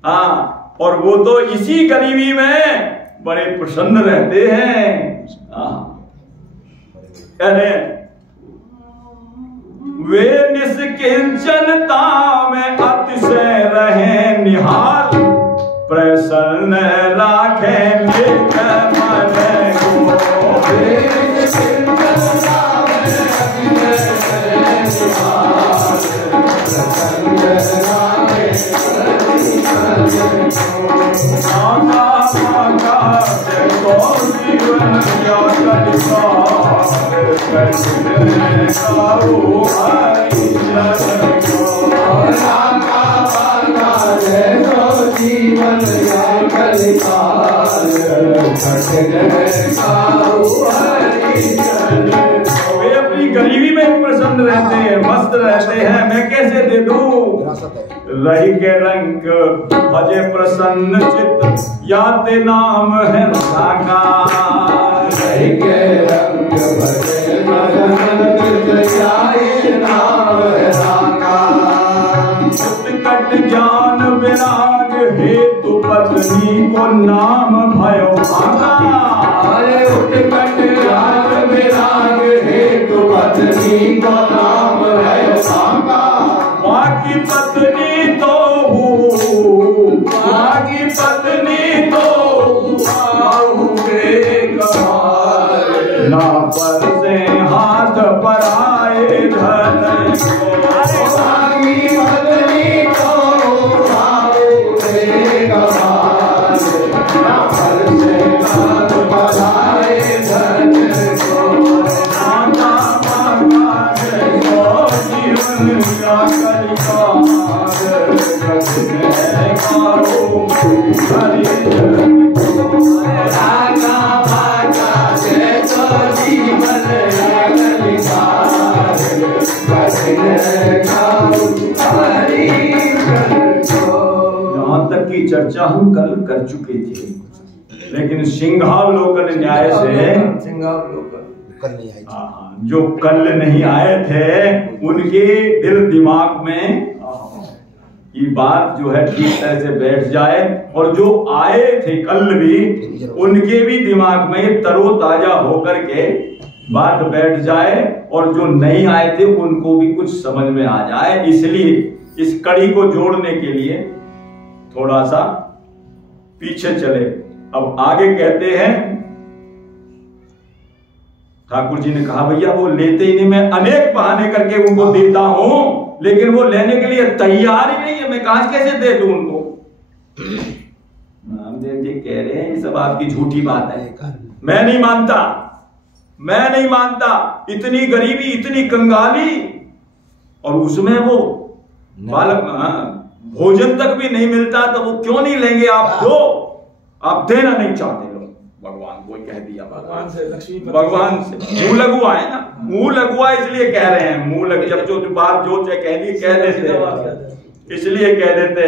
हाँ, और वो तो इसी गरीबी में बड़े प्रसन्न रहते हैं। वे निष्किंचनता में अतिशय रहे निहाल, प्रसन्न राखे लेकर मन को। वे निष्किंचनता में अतिशय रहे निहाल, प्रसन्न राखे जीवन क्या वे अपनी गरीबी में प्रसन्न रहते हैं, मस्त रहते हैं, मैं कैसे दे दूं? रही के रंग भजे प्रसन्न चित्त, याते नाम है रागा। रही के रंग भजे प्रसन्न चित्त, याते नाम है रागा। उत्कट ज्ञान विराग हेतु पत्नी को नाम भयो भागा। अरे उत्कट ज्ञान विराग हेतु पत्नी को नाम भयो भागा। बाकी पत्नी तो बाकी पत्नी तो बाहु के कमाल, ना पर चर्चा हम कल कर चुके थे, लेकिन सिंहावलोकन न्याय से जो कल नहीं आए थे उनके दिल दिमाग में ये बात जो है ठीक तरह से बैठ जाए, और जो आए थे कल भी उनके भी दिमाग में तरोताजा होकर के बात बैठ जाए, और जो नहीं आए थे उनको भी कुछ समझ में आ जाए। इसलिए इस कड़ी को जोड़ने के लिए थोड़ा सा पीछे चले। अब आगे कहते हैं, ठाकुर जी ने कहा भैया वो लेते ही नहीं, मैं अनेक बहाने करके उनको देता हूं, लेकिन वो लेने के लिए तैयार ही नहीं है, मैं कहां कैसे दे दूं उनको। नामदेव जी कह रहे हैं ये सब आपकी झूठी बात है, मैं नहीं मानता, मैं नहीं मानता। इतनी गरीबी, इतनी कंगाली, और उसमें वो बालक भोजन तक भी नहीं मिलता, तो वो क्यों नहीं लेंगे? आप दो, आप देना नहीं चाहते लोग। भगवान को कह दिया, भगवान से मुंह लगुआ है ना, मुंह लगुआ इसलिए कह रहे हैं, मुंह लग जब जो बात जो कहनी कह देते, इसलिए कह देते।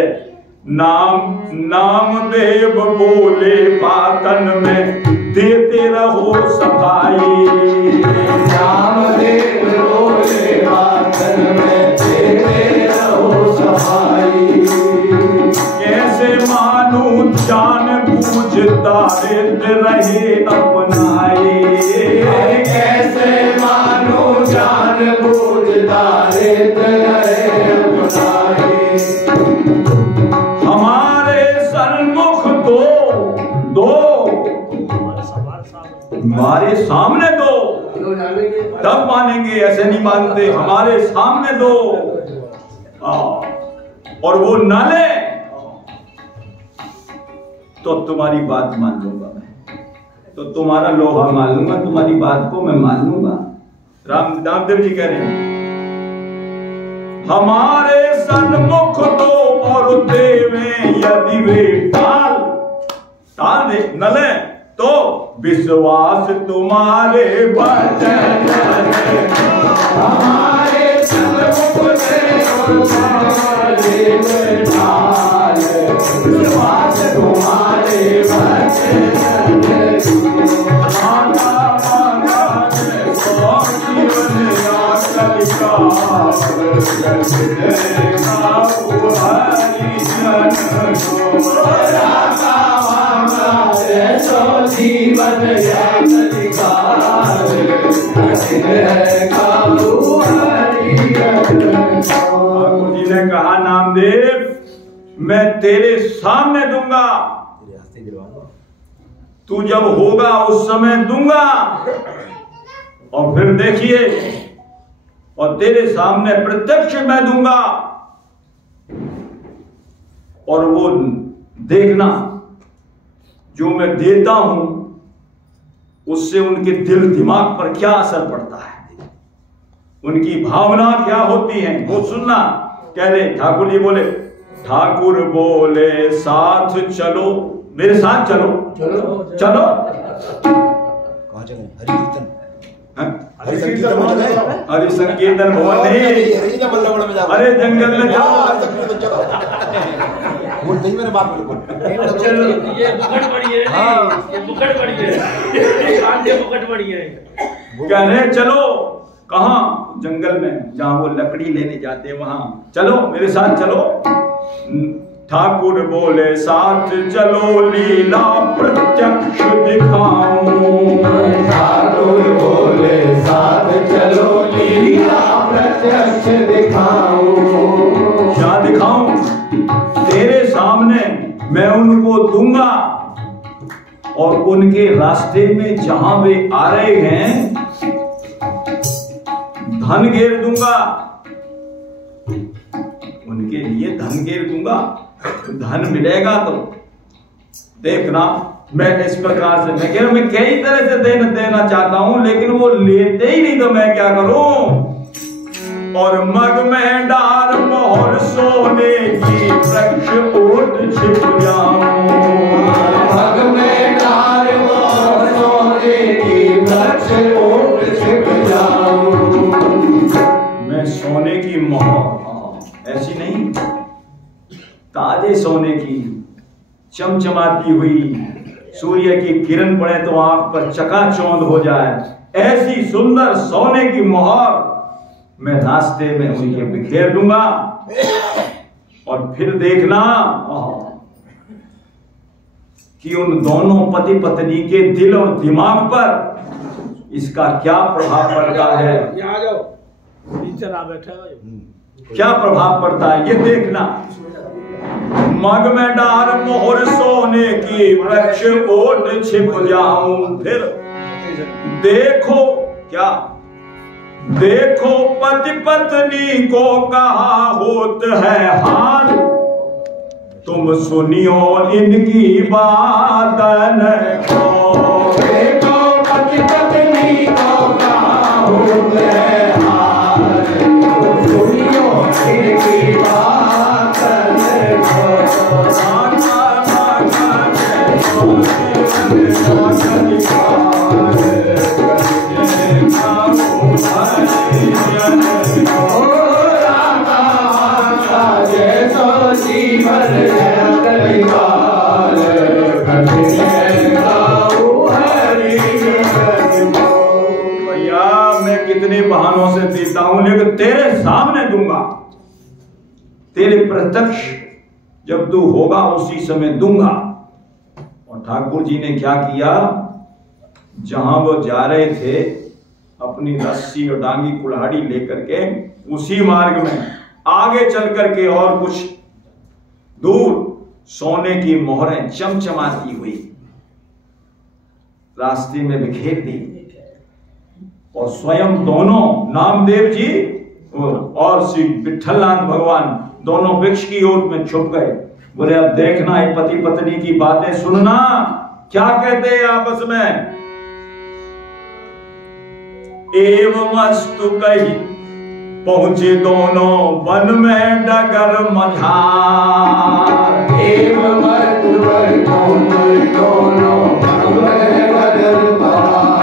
नामदेव बोले पातन में देते रहो सफाई, नामदेव बोले पातन में देते रहो सफाई। कैसे मानू जान बूझ दारिद्र रहे अपनाए, कैसे मानो जान बूझ दारिद्र रहे अपनाए। हमारे सन्मुख दो हमारे सामने दो, तब मानेंगे, ऐसे नहीं मानते। हमारे सामने दो, और वो न ले तो तुम्हारी बात मान लूंगा मैं, तो तुम्हारा लोहा मान लूंगा, तुम्हारी बात को मैं मान लूंगा। रामदेव जी कह रहे हैं, हमारे सन्मुख दो और देवे यदि वे टाल दे न ले, तो विश्वास तुम्हारे वचन, हमारे सन्मुख दे टाल, विश्वास तुम्हारे वचन। जीवन ठाकुर जी ने कहा नामदेव मैं तेरे सामने दूंगा, तू जब होगा उस समय दूंगा, और फिर देखिए, और तेरे सामने प्रत्यक्ष मैं दूंगा, और वो देखना जो मैं देता हूं उससे उनके दिल दिमाग पर क्या असर पड़ता है, उनकी भावना क्या होती है, वो सुनना। कह रहे ठाकुर जी बोले, ठाकुर बोले साथ चलो, मेरे साथ चलो, चलो चलो। हरि संकीर्तन भवन नहीं, अरे जंगल में जाओ। मैंने बात बिल्कुल ये बुकट बड़ी है, ये बुकट बड़ी है, ये बुकट बड़ी है। कह रहे चलो, कहाँ? जंगल में, जहां वो लकड़ी लेने जाते हैं वहां। चलो मेरे साथ चलो। ठाकुर बोले साथ चलो, लीला प्रत्यक्ष दिखाऊं। ठाकुर बोले साथ चलो, लीला प्रत्यक्ष दिखाऊं। क्या दिखाऊं? तेरे सामने मैं उनको दूंगा, और उनके रास्ते में जहां वे आ रहे हैं धन घेर दूंगा, उनके लिए धन घेर दूंगा। धन मिलेगा तो देखना। मैं इस प्रकार से मैं कह रहा हूं, मैं कई तरह से देना चाहता हूं, लेकिन वो लेते ही नहीं, तो मैं क्या करूं? और मग में डार मोहर सोने की वृक्ष ओट छिप जाऊं। मग में डार मोहर सोने की वृक्ष ओट छिप जाऊं। मैं सोने की मोहर, ऐसी नहीं, ताजे सोने की चमचमाती हुई, सूर्य की किरण पड़े तो आंख पर चकाचौंध हो जाए, ऐसी सुंदर सोने की मोहर मैं रास्ते में उनके बिखेर दूंगा। और फिर देखना कि उन दोनों पति पत्नी के दिल और दिमाग पर इसका क्या प्रभाव पड़ता है। यहाँ आ जाओ, टीचर आ बैठे हो। क्या प्रभाव पड़ता है ये देखना। मग में डार मोहर सोने की, वृक्ष ओट छिप जाऊं। फिर देखो क्या, देखो पति पत्नी को कहा होत है हाल, तुम सुनियो इनकी बात न को। देखो पति पत्नी को कहा होत है हाल, तुम सुनियो इनकी बात न को। भैया मैं कितने बहानों से पीता हूं, लेकिन तेरे सामने दूंगा, तेरे प्रत्यक्ष जब तू होगा उसी समय दूंगा। और ठाकुर जी ने क्या किया, जहां वो जा रहे थे अपनी रस्सी और डांगी कुल्हाड़ी लेकर के, उसी मार्ग में आगे चल करके और कुछ दूर सोने की मोहरें चमचमाती हुई रास्ते में बिखेर दी। और स्वयं दोनों नामदेव जी और श्री विठलनाथ भगवान दोनों वृक्ष की ओर में छुप गए। बोले अब देखना ये पति पत्नी की बातें सुनना, क्या कहते हैं आपस में। एवं अस्तु कही पहुंचे दोनों वन में डगर मझार। एवं अस्तु कही पहुंचे दोनों वन में डगर मझार।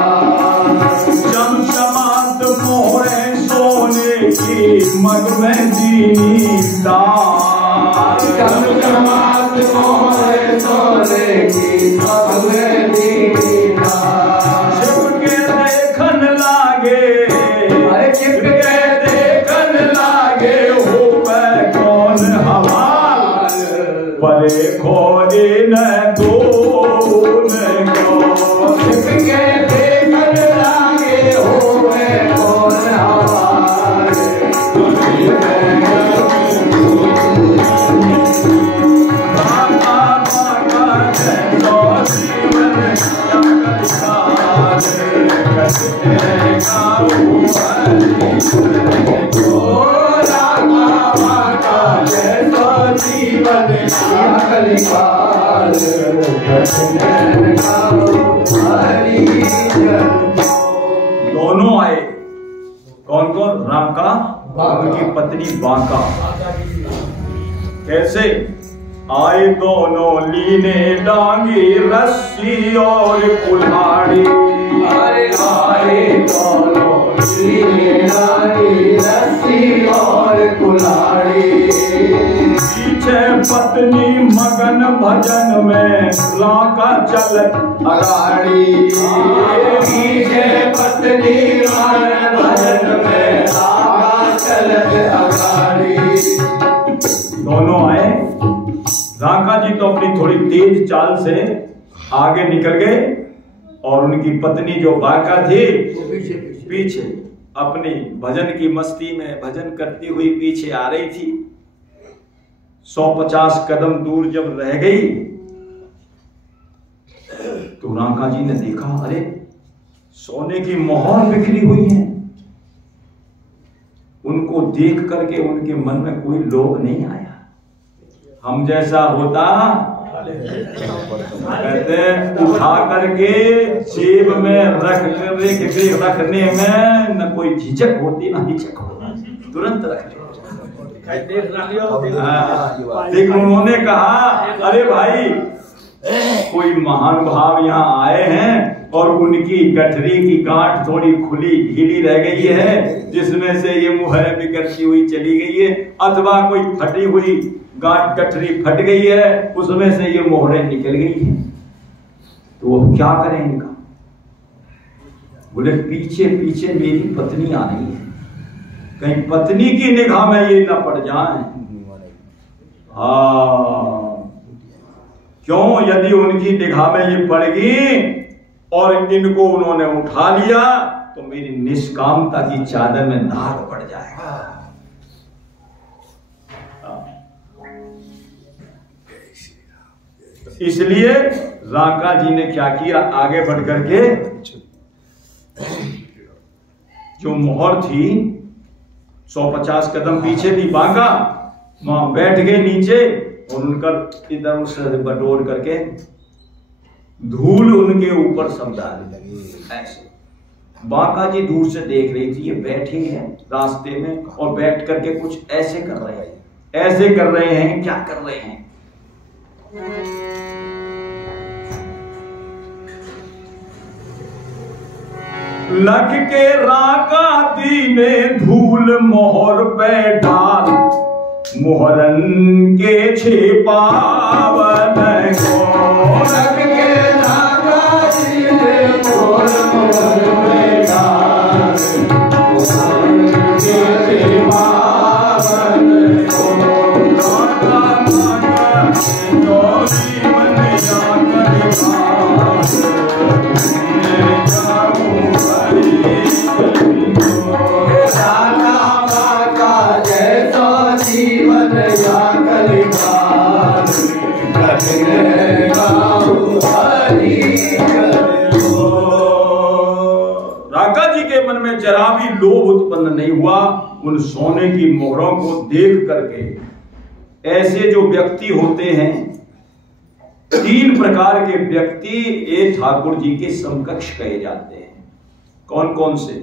चमचमात मोहरे सोने की, मग में दीनी दार। चमचमात मोहरे सोने की, मग में दीनी दार। छिप के देखन लागे, छिप के देखन लागे, हो पे कौन हवाल, परे खोए न दोन को। छिप के देखन लागे, हो पे कौन हवाल। दोनों आए, कौन कौन, राका, उनकी पत्नी बांका। कैसे आए दोनों लीने डांगी, रस्सी और कुल्हाड़ी। आए दोनों लीने डांगी, रस्सी और कुल्हाड़ी। पीछे पत्नी मगन भजन में, राका चलत अगाड़ी। पीछे पत्नी मगन भजन में, राका चलत अगाड़ी। दोनों आए, राका जी तो अपनी थोड़ी तेज चाल से आगे निकल गए और उनकी पत्नी जो बांका थी पीछे अपनी भजन की मस्ती में भजन करती हुई पीछे आ रही थी। 150 कदम दूर जब रह गई तो राका जी ने देखा, अरे सोने की मोहर बिखरी हुई है। उनको देख करके उनके मन में कोई लोभ नहीं आया। हम जैसा होता कहते उठा करके जेब में रखने में न कोई झिझक होती न हिचक होती, तुरंत रख लेकिन उन्होंने कहा, अरे भाई कोई महानुभाव यहाँ आए हैं और उनकी गठरी की गांठ थोड़ी खुली ढीली रह गई है, जिसमें से ये मुहर बिखरती हुई चली गई है, अथवा कोई फटी हुई गांठ गठरी फट गई है, उसमें से ये मोहरें निकल गई है, तो वो क्या करें इनका? बोले पीछे पीछे मेरी पत्नी आ रही है, कहीं पत्नी की निगाह में ये न पड़ जाए। हाँ, क्यों? यदि उनकी निगाह में ये पड़ गई और इनको उन्होंने उठा लिया तो मेरी निष्कामता की चादर में दाग पड़ जाएगा। इसलिए राका जी ने क्या किया, आगे बढ़ करके जो मोहर थी 150 कदम पीछे थी बांका, वहां बैठ गए नीचे और उनका इधर उधर बटोर करके धूल उनके ऊपर सब डालने लगे। ऐसे बांका जी दूर से देख रही थी, ये बैठे हैं रास्ते में और बैठ करके कुछ ऐसे कर रहे हैं, ऐसे कर रहे हैं, क्या कर रहे हैं? लख के राका दी ने धूल मोहर पे डाल, मोहरन के छिपावन को। लख के राका दी ने धूल मोहर पे डाल, मोहरन के छिपावन को। राका राका डोरी मन या राका जी के मन में जरा भी लोभ उत्पन्न नहीं हुआ उन सोने की मोहरों को देख करके। ऐसे जो व्यक्ति होते हैं, 3 प्रकार के व्यक्ति ये ठाकुर जी के समकक्ष कहे जाते हैं। कौन कौन से?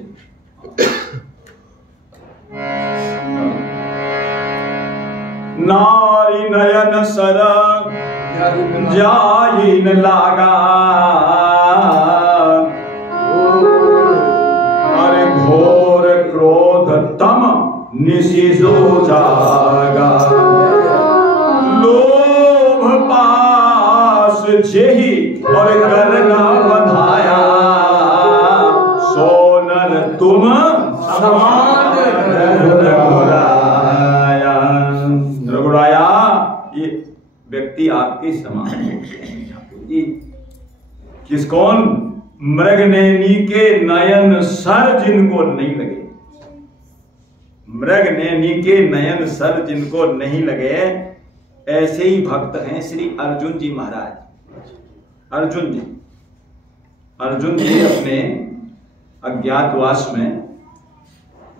नारी नयन सर जाइन लागा, अरे घोर क्रोध तम निशिजो जागा, लोभ पास जेहि और करना बधाया, सोनल तुम समान रघुराया। रघुराया ये व्यक्ति आपके समान है। किस कौन? मृग नैनी के नयन सर जिनको नहीं लगे, मृग नैनी के नयन सर जिनको नहीं लगे, ऐसे ही भक्त हैं श्री अर्जुन जी महाराज। अर्जुन जी अपने अज्ञातवास में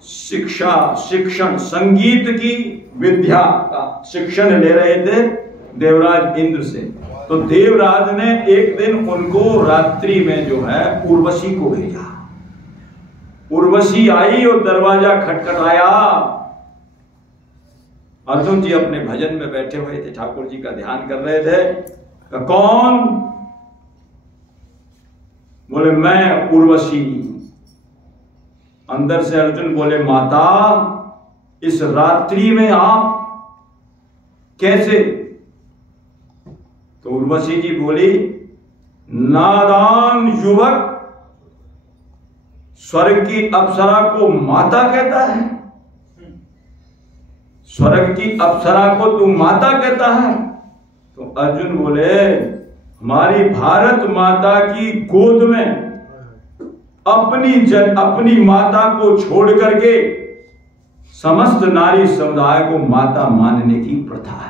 शिक्षण संगीत की विद्या का शिक्षण ले रहे थे देवराज इंद्र से। तो देवराज ने एक दिन उनको रात्रि में जो है उर्वशी को भेजा। उर्वशी आई और दरवाजा खटखटाया। अर्जुन जी अपने भजन में बैठे हुए थे, ठाकुर जी का ध्यान कर रहे थे। कौन? बोले मैं उर्वशी। अंदर से अर्जुन बोले माता इस रात्रि में आप कैसे? तो उर्वशी जी बोली नादान युवक स्वर्ग की अप्सरा को माता कहता है? स्वर्ग की अप्सरा को तू माता कहता है? तो अर्जुन बोले हमारी भारत माता की गोद में अपनी माता को छोड़ करके समस्त नारी समुदाय को माता मानने की प्रथा है।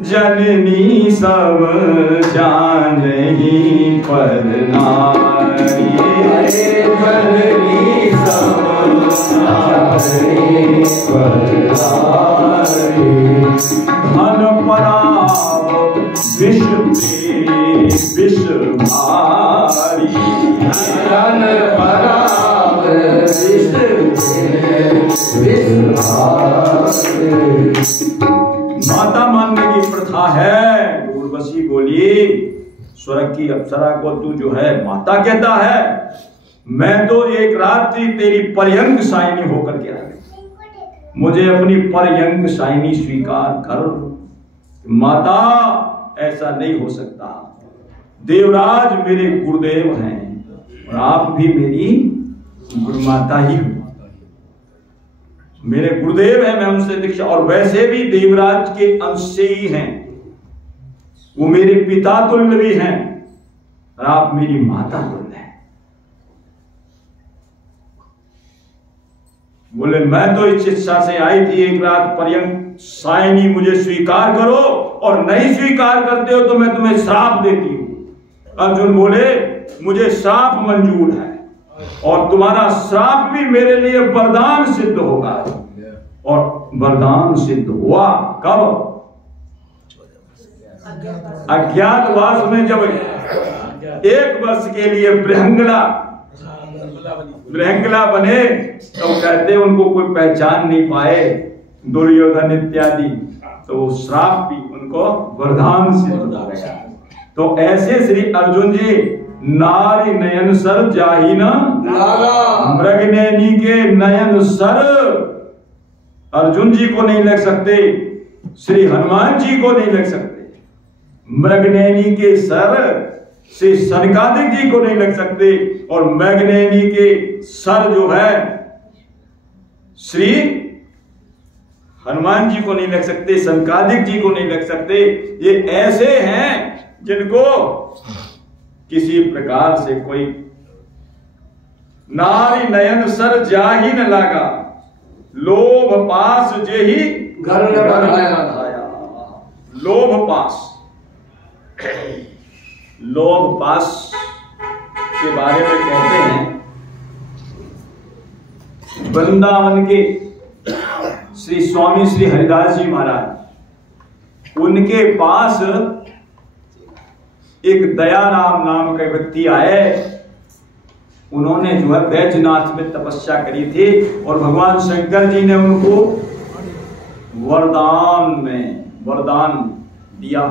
जननी सब जानही पर नारी, जननी सब जानही पर नारी, धन पराव विश्व भारी, धन पराव विश्व भारी। माता मानने की प्रथा है। उर्वशी बोली, स्वर्ग की अप्सरा को तू जो है माता कहता है, मैं तो एक रात्रि तेरी पर्यंक साइनी होकर के आ गई, मुझे अपनी पर्यंक साइनी स्वीकार कर। माता ऐसा नहीं हो सकता, देवराज मेरे गुरुदेव हैं और आप भी मेरी गुरुमाता ही हो, मेरे गुरुदेव हैं, मैं उनसे दीक्षा, और वैसे भी देवराज के अंश से ही हैं, वो मेरे पिता तुल्य भी हैं और आप मेरी माता तुल्य हैं। बोले मैं तो इस इच्छा से आई थी एक रात पर्यंत साइनी मुझे स्वीकार करो, और नहीं स्वीकार करते हो तो मैं तुम्हें श्राप देती हूं। अर्जुन बोले मुझे श्राप मंजूर है और तुम्हारा श्राप भी मेरे लिए वरदान सिद्ध होगा। और वरदान सिद्ध हुआ कब? अज्ञातवास में, जब 1 वर्ष के लिए बृहंगला बने, तो कहते उनको कोई पहचान नहीं पाए दुर्योधन इत्यादि, तो श्राप भी उनको वरदान सिद्ध हो गया। तो ऐसे श्री अर्जुन जी नारी नयन सर जाहि न लागा, मृगनयनी के नयन सर अर्जुन जी को नहीं लग सकते, श्री हनुमान जी को नहीं लग सकते, मृगनयनी के सर श्री सनकादिक जी को नहीं लग सकते, और मृगनयनी के सर जो है श्री हनुमान जी को नहीं लग सकते, सनकादिक जी को नहीं लग सकते। ये ऐसे हैं जिनको किसी प्रकार से कोई नारी नयन सर जाहि न लागा, लोभ पास जेहि घर न बढ़ाया। लोभ पास, लोभ पास के बारे में कहते हैं, वृंदावन के श्री स्वामी श्री हरिदास जी महाराज, उनके पास एक दयाराम नाम का व्यक्ति आए, उन्होंने जो है बैजनाथ में तपस्या करी थी, और भगवान शंकर जी ने उनको वरदान दिया,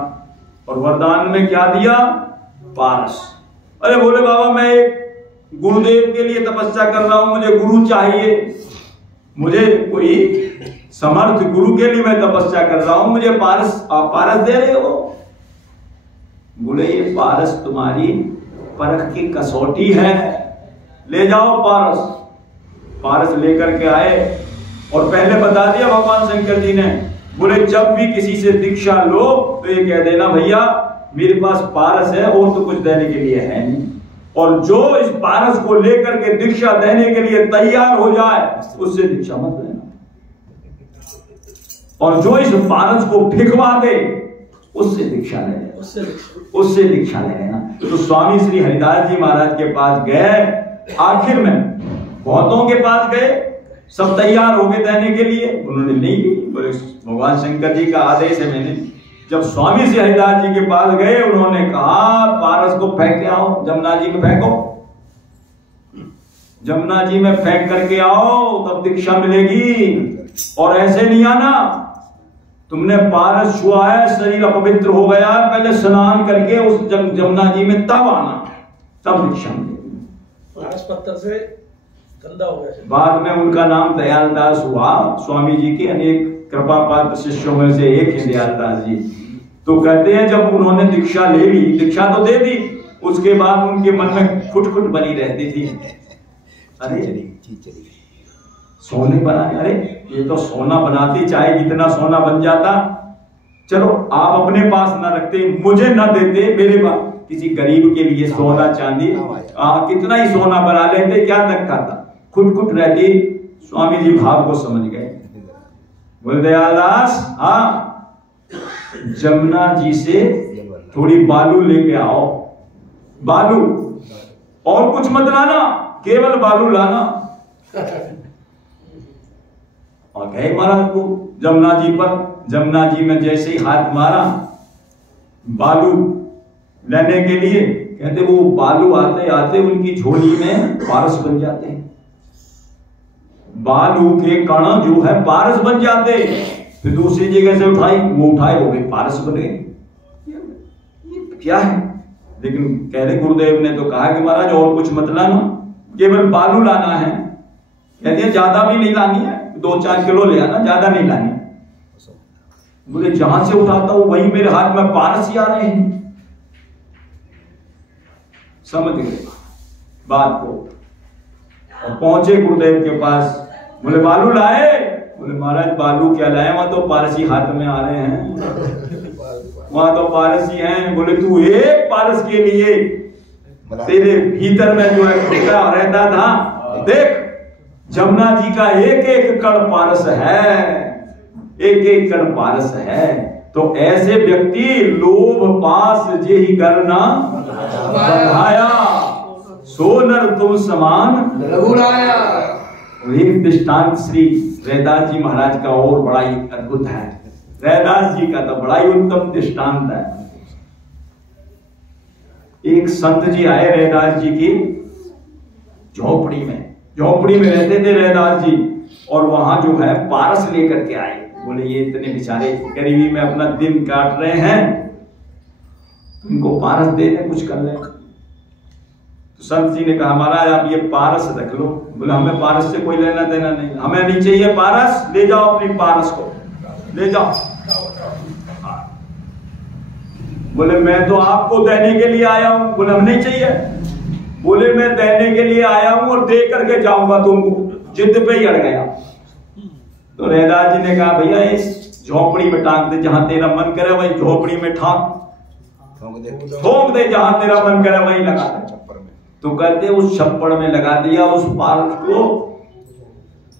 और वरदान में क्या दिया? पारस। अरे बोले बाबा मैं एक गुरुदेव के लिए तपस्या कर रहा हूं, मुझे गुरु चाहिए, मुझे कोई समर्थ गुरु के लिए मैं तपस्या कर रहा हूं, मुझे पारस, आप पारस दे रहे हो? बोले ये पारस तुम्हारी परख की कसौटी है, ले जाओ पारस। पारस लेकर के आए, और पहले बता दिया भगवान शंकर जी ने, बोले जब भी किसी से दीक्षा लो तो ये कह देना भैया मेरे पास पारस है, और तो कुछ देने के लिए है नहीं, और जो इस पारस को लेकर के दीक्षा देने के लिए तैयार हो जाए उससे दीक्षा मत लेना, और जो इस पारस को फिकवा दे उससे दीक्षा ले लेना, उससे दीक्षा ले लेना। तो स्वामी श्री हरिदास जी महाराज के पास गए, आखिर में बहुतों के पास गए, सब तैयार हो गए देने के लिए, उन्होंने नहीं दी। बोले भगवान शंकर जी का आदेश है, मैंने जब स्वामी श्री हरिदास जी के पास गए, उन्होंने कहा पारस को फेंक के आओ, जमुना जी में फेंको, जमुना जी में फेंक करके आओ तब दीक्षा मिलेगी, और ऐसे नहीं आना, तुमने पारस छुआ है, शरीर अपवित्र हो गया, पहले स्नान करके उस जमुना जी में तब आना, तब दीक्षा मिलेगी। पारस पत्थर से गंदा हो गया। बाद में उनका नाम दयालदास हुआ, स्वामी जी के अनेक कृपा पात्र शिष्यों में से एक है दयालदास जी। तो कहते हैं जब उन्होंने दीक्षा ले ली, दीक्षा तो दे दी, उसके बाद उनके मन में खुट बनी रहती थी, अरे सोने बनाए, अरे ये तो सोना बनाती, चाहे जितना सोना बन जाता, चलो आप अपने पास ना रखते, मुझे ना देते, मेरे पास किसी गरीब के लिए सोना चांदी कितना ही सोना बना लेते, क्या धक्का था, खुट रहती। स्वामी जी भाव को समझ गए, बोले दयालदास हाँ, जमुना जी से थोड़ी बालू लेके आओ, बालू और कुछ मत लाना, केवल बालू लाना। और गए महाराज को जमुना जी पर, जमुना जी में जैसे ही हाथ मारा बालू लेने के लिए, कहते वो बालू आते आते उनकी झोली में पारस बन जाते हैं, बालू के कण जो है पारस बन जाते। फिर दूसरी जगह से उठाई, वो उठाए, वो भी पारस बन गए। क्या है? लेकिन कह रहे गुरुदेव ने तो कहा कि महाराज और कुछ मत लाना, केवल बालू लाना है। कह दिया ज्यादा भी नहीं लानी है, 2-4 किलो ले आना, ज्यादा नहीं लानी। बोले जहां से उठाता हूं वही मेरे हाथ में पारस ही आ रहे हैं। समझ गए बात को और पहुंचे गुरुदेव के पास। बोले बालू लाए? बोले महाराज बालू क्या लाए, वहां तो पारसी हाथ में आ रहे हैं, वहां तो पारसी हैं। बोले तू एक पारस के लिए तेरे भीतर में जो है खुदा रहता था, देख जमुना जी का एक एक कण पारस है, एक एक कण पारस है। तो ऐसे व्यक्ति लोभ पास जे ही करना बढ़ाया, सो नर तुम समान रघुराया। एक दृष्टांत श्री रैदास जी महाराज का और बड़ा ही अद्भुत है। रैदास जी का तो बड़ा ही उत्तम दृष्टांत है। एक संत जी आए रैदास जी की झोपड़ी में रहते थे रैदास जी, और वहां जो है पारस लेकर के आए। बोले ये इतने बेचारे गरीबी में अपना दिन काट रहे हैं, इनको पारस दे दे, कुछ कर ले। तो संत जी ने कहा महाराज आप ये पारस रख लो। बोले हमें पारस से कोई लेना देना नहीं, हमें नहीं चाहिए पारस, ले जाओ अपनी पारस को ले जाओ। बोले मैं तो आपको देने के लिए आया हूं। बोले हम नहीं चाहिए। बोले मैं देने के लिए आया हूं और दे करके जाऊंगा तुमको। जिद पे ही अड़ गया। तो रैदास जी ने कहा भैया इस झोपड़ी में टांग दे, जहां तेरा मन करे वही झोपड़ी में ठोक दे, जहां तेरा मन करे वही लगा दे। तो कहते उस छप्पड़ में लगा दिया उस पारस को।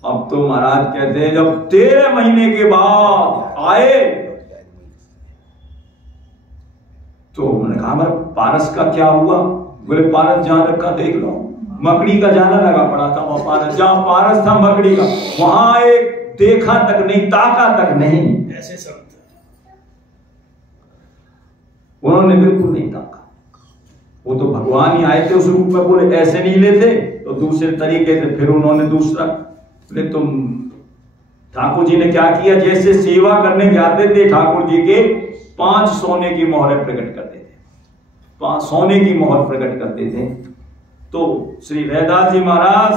अब तो महाराज कहते हैं जब 13 महीने के बाद आए तो उन्होंने कहा पारस का क्या हुआ? बोले पारस जहां रखा देख लो, मकड़ी का जाना लगा पड़ा था वहां पारस, जहां पारस था मकड़ी का, वहां एक देखा तक नहीं, ताका तक नहीं। ऐसे संत उन्होंने बिल्कुल नहीं ताका। वो तो भगवान ही आए थे उस रूप में। बोले ऐसे नहीं लेते तो दूसरे तरीके से। फिर उन्होंने दूसरा, बोले तुम ठाकुर जी ने क्या किया, जैसे सेवा करने जाते थे ठाकुर जी के 5 सोने की मोहरें प्रकट करते थे, 5 सोने की मोहर प्रकट करते थे। तो श्री रैदास जी महाराज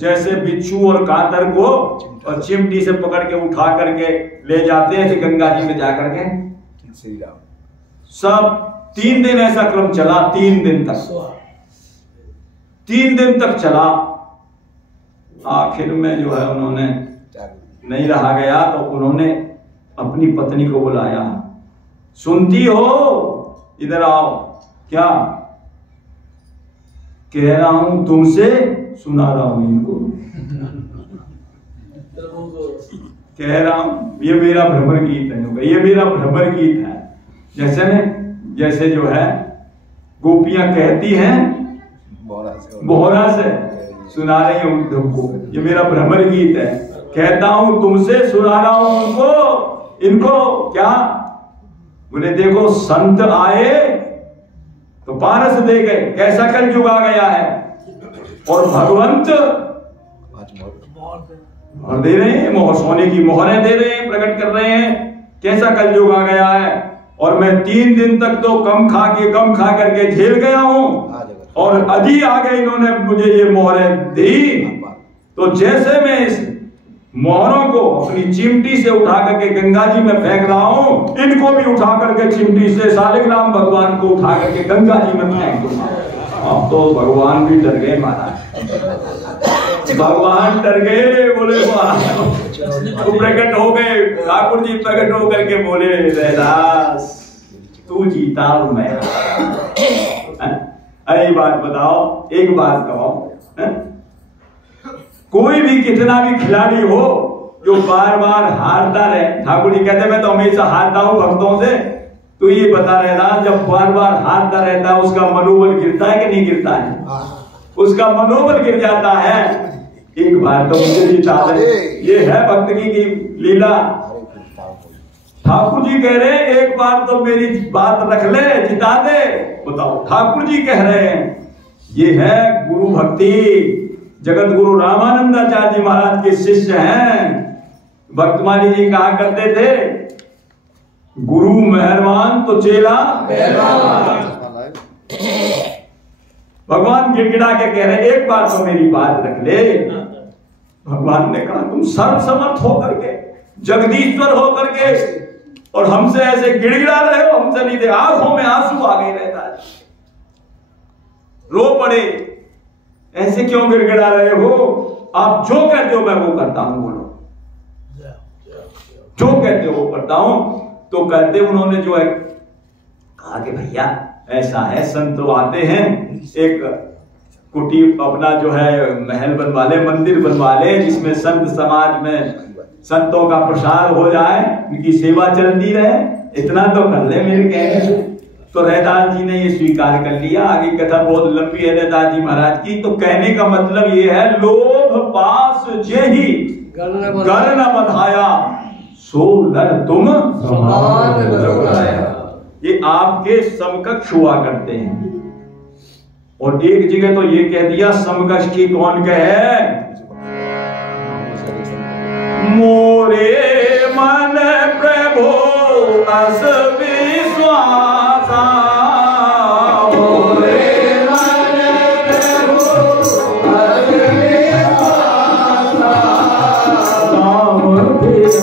जैसे बिच्छू और कातर को और चिमटी से पकड़ के उठा करके ले जाते हैं गंगा जी में जाकर के। श्री राम सब 3 दिन ऐसा क्रम चला, 3 दिन तक चला। आखिर में जो है उन्होंने नहीं रहा गया तो उन्होंने अपनी पत्नी को बुलाया, सुनती हो इधर आओ। क्या? कह रहा हूं तुमसे, सुना रहा हूं इनको। कह रहा हूं ये मेरा भ्रमर गीत है, ये मेरा भ्रमर गीत है। जैसे जो है गोपियां कहती हैं बोहरा से सुना रही हूं उद्धव को, ये मेरा भ्रमर गीत है। कहता हूं तुमसे, सुना रहा हूं इनको। क्या? बोले देखो संत आए तो पारस दे गए, कैसा कलयुग आ गया है, और भगवंत मोहर दे रहे हैं, मोहर सोने की मोहरें दे रहे हैं, प्रकट कर रहे हैं, कैसा कलयुग आ गया है। और मैं 3 दिन तक तो कम खा करके झेल गया हूं, और अभी आगे इन्होंने मुझे ये मोहरें दी। तो जैसे मैं इस मोहरों को अपनी चिमटी से उठा करके गंगा जी में फेंक रहा हूं, इनको भी उठा करके चिमटी से शालिग्राम भगवान को उठा करके गंगा जी में फेंक दूंगा। अब तो भगवान भी डर गए महाराज, भगवान डर गए। बोले वो प्रकट हो गए, ठाकुर जी प्रकट हो करके बोले रैदास तू जीता और मैं। अरे बात बताओ, एक बात कहो, कोई भी कितना भी खिलाड़ी हो जो बार बार हारता रहे, ठाकुर जी कहते मैं तो हमेशा हारता हूं भक्तों से, तो ये बता रहना जब बार बार हारता रहता है उसका मनोबल गिरता है कि नहीं गिरता है? उसका मनोबल गिर जाता है। एक बार तो मुझे जिता दे, ये है भक्त की लीला। ठाकुर जी कह रहे हैं एक बार तो मेरी बात रख ले, जिता दे। बताओ ठाकुर जी कह रहे हैं, ये है गुरु भक्ति। जगत गुरु रामानंदाचार्य जी महाराज के शिष्य हैं। भक्तमाली जी कहा करते थे गुरु मेहरबान तो चेला मेहरबान। भगवान गिड़गिड़ा के कह रहे एक बार तो मेरी बात रख ले। भगवान ने कहा तुम सर्वसमर्थ होकर के, जगदीश्वर होकर के, और हमसे ऐसे गिड़गिड़ा रहे हो, हमसे नहीं दे। आंखों में आंसू आ गए रहता है, रो पड़े। ऐसे क्यों गिड़गिड़ा रहे हो? आप जो कहते हो मैं वो करता हूं, बोलो जो कहते हो वो करता हूं। तो कहते उन्होंने जो है कहा कि भैया ऐसा है, संत तो आते हैं, एक कुटी अपना जो है महल बनवा ले, मंदिर बनवा ले, जिसमें संत समाज में संतों का प्रसार हो जाए, उनकी सेवा चलती रहे, इतना तो कर ले मेरे कहने से। तो रैदास जी ने ये स्वीकार कर लिया। आगे कथा बहुत लंबी है रैदास जी महाराज की। तो कहने का मतलब ये है, लोभ पास जेहि कर न बधाया, सो नर तुम समान रघुराया। ये आपके समकक्ष हुआ करते हैं। और एक जगह तो ये कह दिया समकक्ष की कौन कहे, मोरे मन प्रभु अस विश्वासा, मोरे मन प्रभु अस विश्वासा, राम अधिक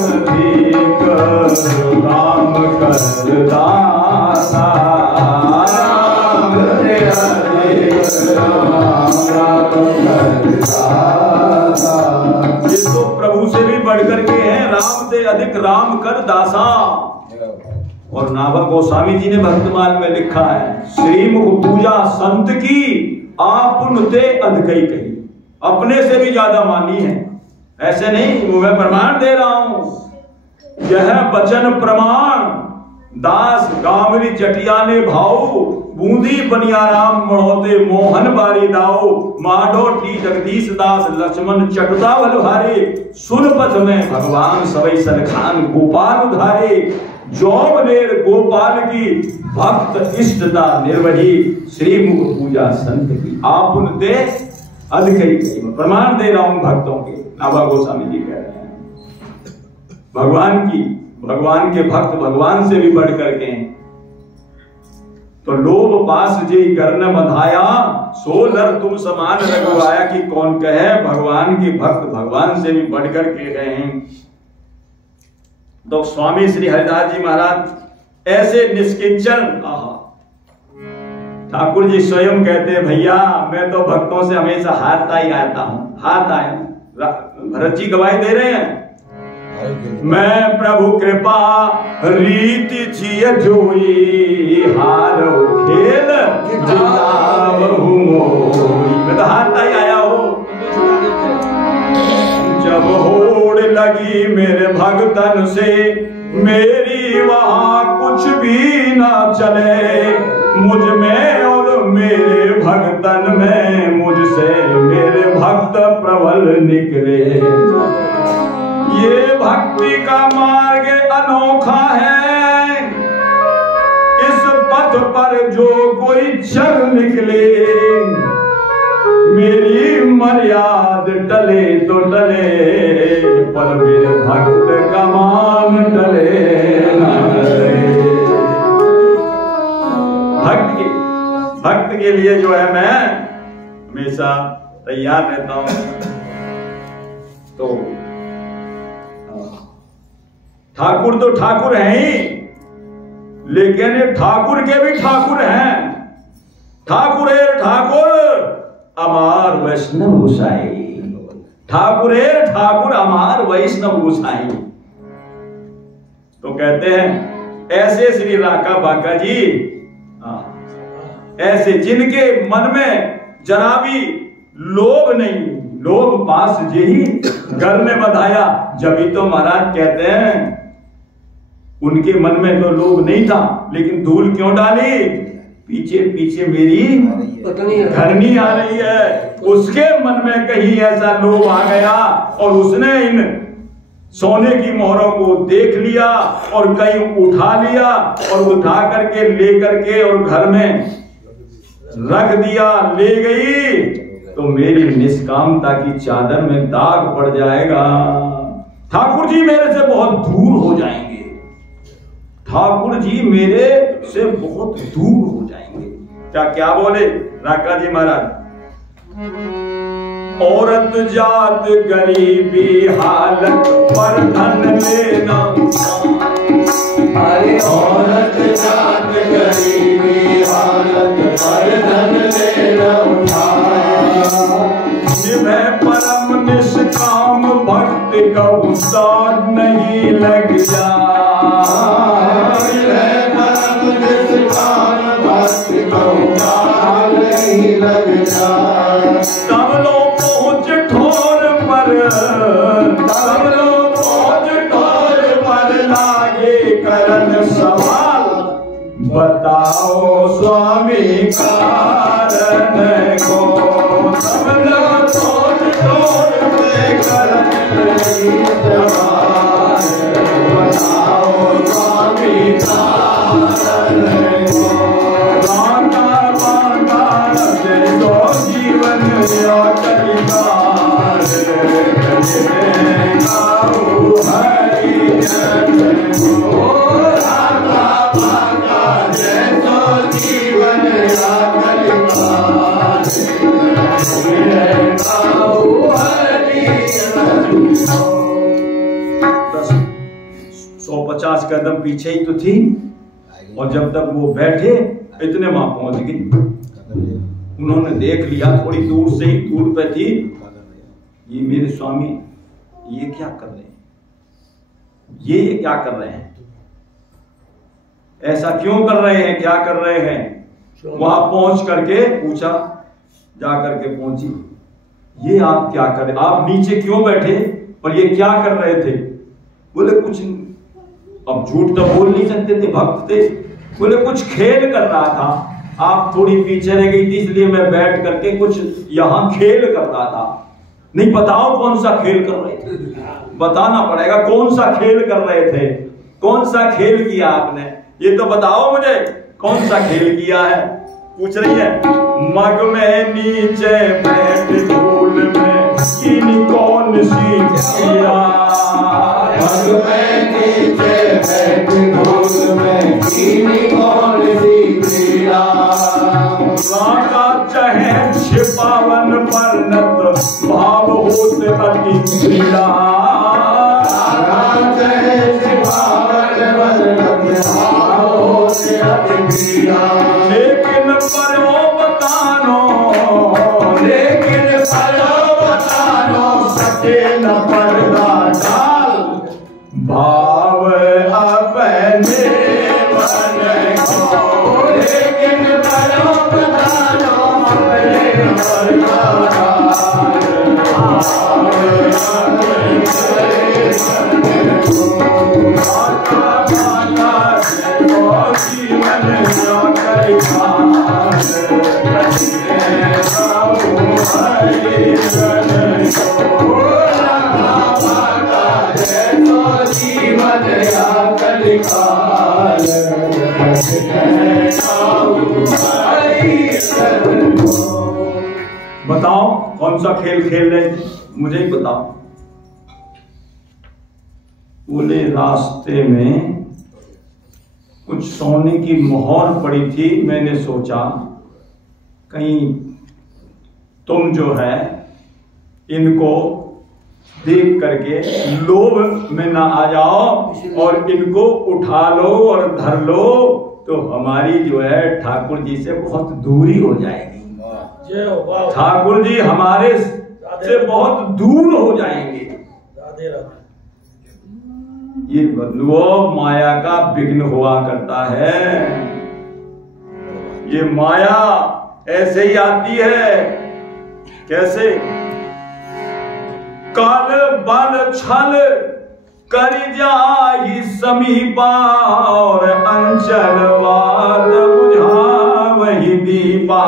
राम कर दासा, राम अधिक राम कर दासा। ये तो प्रभु से भी बढ़कर के हैं, राम से अधिक राम कर दासा। और नाभा गोस्वामी जी ने भक्तमाल में लिखा है, श्रीमुख पूजा संत की आपुन ते अधकई कही, अपने से भी ज्यादा मानी है। ऐसे नहीं, वो मैं प्रमाण दे रहा हूं। यह वचन प्रमाण दास गामरी जटियाने भाऊ, बूंदी बनियाराम मढ़ोते मोहन बारी दाऊ, माडो टी जगदीश दास लक्ष्मण चटुता बल भारे, सुन पथ में भगवान सबई सलखान गोपाल उधारे, जौबनेर गोपाल की भक्त इष्टता निर्वही, श्रीमुख पूजा संत की आपुन ते अधकई कही। प्रमाण दे रहा हूं भक्तों के, नाभा गोस्वामी जी कह रहे हैं। भगवान के भक्त भगवान से भी बढ़ करके हैं। तो लोभ पास जी गर्न बधाया, सो नर तुम समान रघुराया की कौन कहे, भगवान के भक्त भगवान से भी बढ़कर के गए हैं। तो स्वामी श्री हरिदास जी महाराज ऐसे निष्किंचन, ठाकुर जी स्वयं कहते हैं, भैया मैं तो भक्तों से हमेशा हाथ आई आता हूं, हाथ आए। भरत जी गवाही दे रहे हैं, मैं प्रभु कृपा रीति जिय जोई, हारो खेल जितावहु मोई। मैं तो हाथ आई आया हो। जब होड़ लगी मेरे भगतन से, मेरी वहां कुछ भी ना चले, मुझ में और मेरे भगतन में, मुझसे मेरे भक्त प्रबल निकले। ये भक्ति का मार्ग अनोखा है, इस पथ पर जो कोई चल निकले, मेरी मर्याद टले तो टले, पर मेरे भक्त का मान टले ना टले। भक्त के लिए जो है मैं हमेशा तैयार रहता हूं। तो ठाकुर तो ठाकुर हैं ही, लेकिन ठाकुर के भी ठाकुर हैं। ठाकुर अमार वैष्णव गोसाई, ठाकुर अमार वैष्णव गोसाई। तो कहते हैं ऐसे श्री राका बाका जी, ऐसे जिनके मन में जरा भी लोभ नहीं, लोभ पास जेहि घर में बधाया। जब ही तो महाराज कहते हैं उनके मन में तो लोभ नहीं था, लेकिन धूल क्यों डाली, पीछे पीछे मेरी घरनी आ रही है। उसके मन में कहीं ऐसा लोभ आ गया और उसने इन सोने की मोहरों को देख लिया और कहीं उठा लिया और उठा करके ले करके और घर में रख दिया, ले गई तो मेरी निष्कामता की चादर में दाग पड़ जाएगा। ठाकुर जी मेरे से बहुत दूर हो जाएंगे। ठाकुर जी मेरे से बहुत दूर हो जाएंगे। क्या क्या बोले राका जी महाराज? औरत जात गरीबी हालत पर धन लेना, अरे औरत जात गरीबी हालत पर धन लेना निभे परम निष्काम भक्ति का साथ नहीं लग जा, परम निष्काम भक्ति का साथ नहीं लग जा। तब लोग पहुंच ठोर पर, तब लोग पहुंच ठोर पर लागे करन सवाल, बताओ स्वामी कारण को। तब लोग पहुंच ठोर पे करन सवाल, बताओ स्वामी कारण को। बांका बांका दो जीवन या कलिकाल, गाओ हरि जन को। बांका बांका दो जीवन या कलिकाल, गाओ हरि जन को। 150 कदम पीछे ही तो थी, और जब तक वो बैठे इतने वहां पहुंच गई। उन्होंने देख लिया, थोड़ी दूर से ही दूर पे थी, ये मेरे स्वामी ये क्या कर रहे हैं, ये क्या कर रहे हैं, ऐसा क्यों कर रहे हैं, क्या कर रहे हैं। वहां पहुंच करके पूछा, जा करके पहुंची, ये आप क्या कर रहे, आप नीचे क्यों बैठे और ये क्या कर रहे थे। बोले कुछ, अब झूठ तो बोल नहीं सकते थे, भक्त थे। बोले कुछ खेल कर रहा था, आप थोड़ी पीछे रह गई थी इसलिए मैं बैठ करके कुछ यहां खेल कर रहा था। नहीं, बताओ कौन सा खेल कर रहे थे, बताना पड़ेगा कौन सा खेल कर रहे थे, कौन सा खेल किया आपने, ये तो बताओ मुझे कौन सा खेल किया है। पूछ रही है, मग में नीचे बैठ धूल में किन कौन सी क्रिया, मग में नीचे बैठ धूल में किन कौन सी क्रिया। रागा चाहे छिपावन परनत भाव होत अति क्रिया, रागा चाहे छिपावन परनत भाव होत अति क्रिया। लेकिन परो बतानो, लेकिन परो बतानो सके न पर्दा डाल, भाव अपने मन को। लेकिन परो बतानो अपने पर्दा डाल, भाव अपने मन को। माता माता जो जीवन या कलिकाल, हरि जन को। जीवन या कलिकाल, बताओ कौन सा खेल खेल रहे थे, मुझे ही बताओ। बोले रास्ते में कुछ सोने की मोहर पड़ी थी, मैंने सोचा कहीं तुम जो है इनको देख करके लोभ में ना आ जाओ और इनको उठा लो और धर लो, तो हमारी जो है ठाकुर जी से बहुत दूरी हो जाएगी। ठाकुर जी हमारे से बहुत दूर हो जाएंगे। ये बदलुओ माया का विघ्न हुआ करता है। ये माया ऐसे ही आती है। कैसे? काल बल छल कर जाहि समीपा और अंचल वाद बुझा वही दीपा।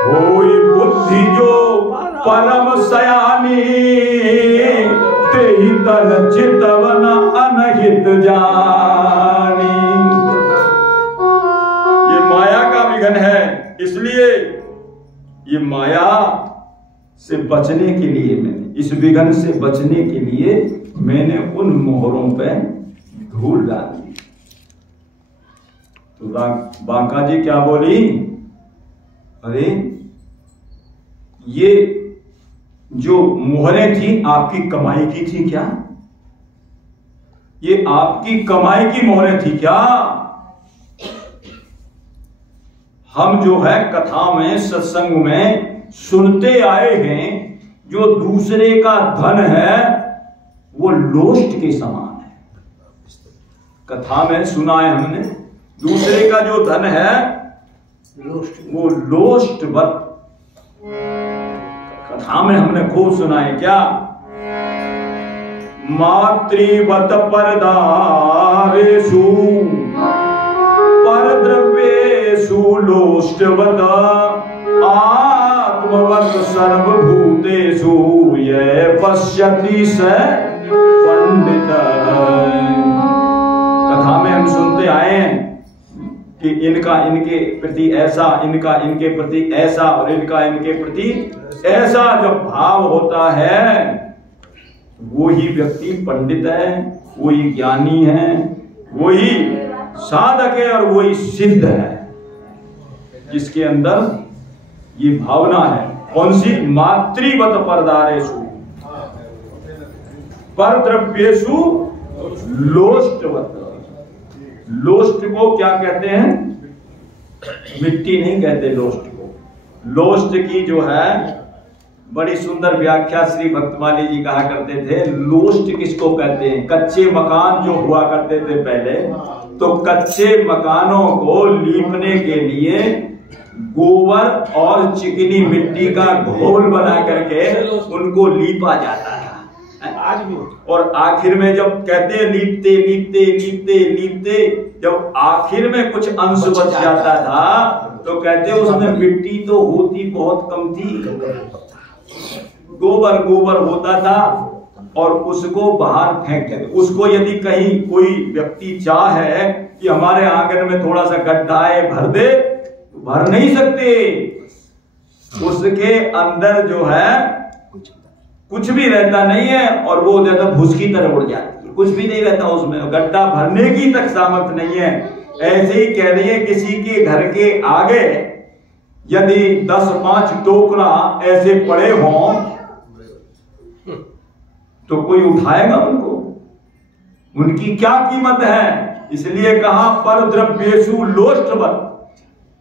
होई बुद्धि जो परम सयानी तेहि तन चितवन अनहित जानी। ये माया का विघन है, इसलिए ये माया से बचने के लिए मैंने, इस विघन से बचने के लिए मैंने उन मोहरों पे धूल डाल दी। तो बांका जी क्या बोली, अरे ये जो मोहरें थी आपकी कमाई की थी क्या? ये आपकी कमाई की मोहरें थी क्या? हम जो है कथा में सत्संग में सुनते आए हैं, जो दूसरे का धन है वो लोष्ट के समान है। कथा में सुना है हमने, दूसरे का जो धन है वो लोष्टवत, कथा में हमने खूब सुना है। क्या? मातृवत परदारेषु परद्रव्येषु लोष्टवत आत्मवत सर्वभूतेषु ये पश्यति स पंडित। कथा में हम सुनते आए हैं कि इनका इनके प्रति ऐसा, इनका इनके प्रति ऐसा और इनका इनके प्रति ऐसा जब भाव होता है, वो ही व्यक्ति पंडित है, वही ज्ञानी है, वही साधक है और वही सिद्ध है, जिसके अंदर ये भावना है। कौन सी? मातृवत परदारेषु परद्रव्येषु लोष्टवत। लोष्ट को क्या कहते हैं? मिट्टी नहीं कहते लोष्ट को। लोष्ट की जो है बड़ी सुंदर व्याख्या श्री भक्तमाली जी कहा करते थे। लोष्ट किसको कहते हैं? कच्चे मकान जो हुआ करते थे पहले, तो कच्चे मकानों को लीपने के लिए गोबर और चिकनी मिट्टी का घोल बना करके उनको लीपा जाता था। आज भी। और आखिर में जब कहते हैं लीपते लीपते लीपते लीपते, जब आखिर में कुछ अंश बच जाता था तो कहते उसमें मिट्टी तो होती बहुत कम थी, गोबर गोबर होता था और उसको बाहर फेंक देते। उसको यदि कहीं कोई व्यक्ति चाहे कि हमारे आंगन में थोड़ा सा गड्ढा है भर दे, तो भर नहीं सकते। उसके अंदर जो है कुछ भी रहता नहीं है और वो ज्यादा भूस की तरह उड़ जाती है, कुछ भी नहीं रहता उसमें, गड्ढा भरने की तक सामर्थ्य नहीं है। ऐसे ही कह रही है, किसी के घर के आगे यदि 10-5 टोकरा ऐसे पड़े हों तो कोई उठाएगा उनको? उनकी क्या कीमत है? इसलिए कहा परद्रव्येषु लोष्टवत।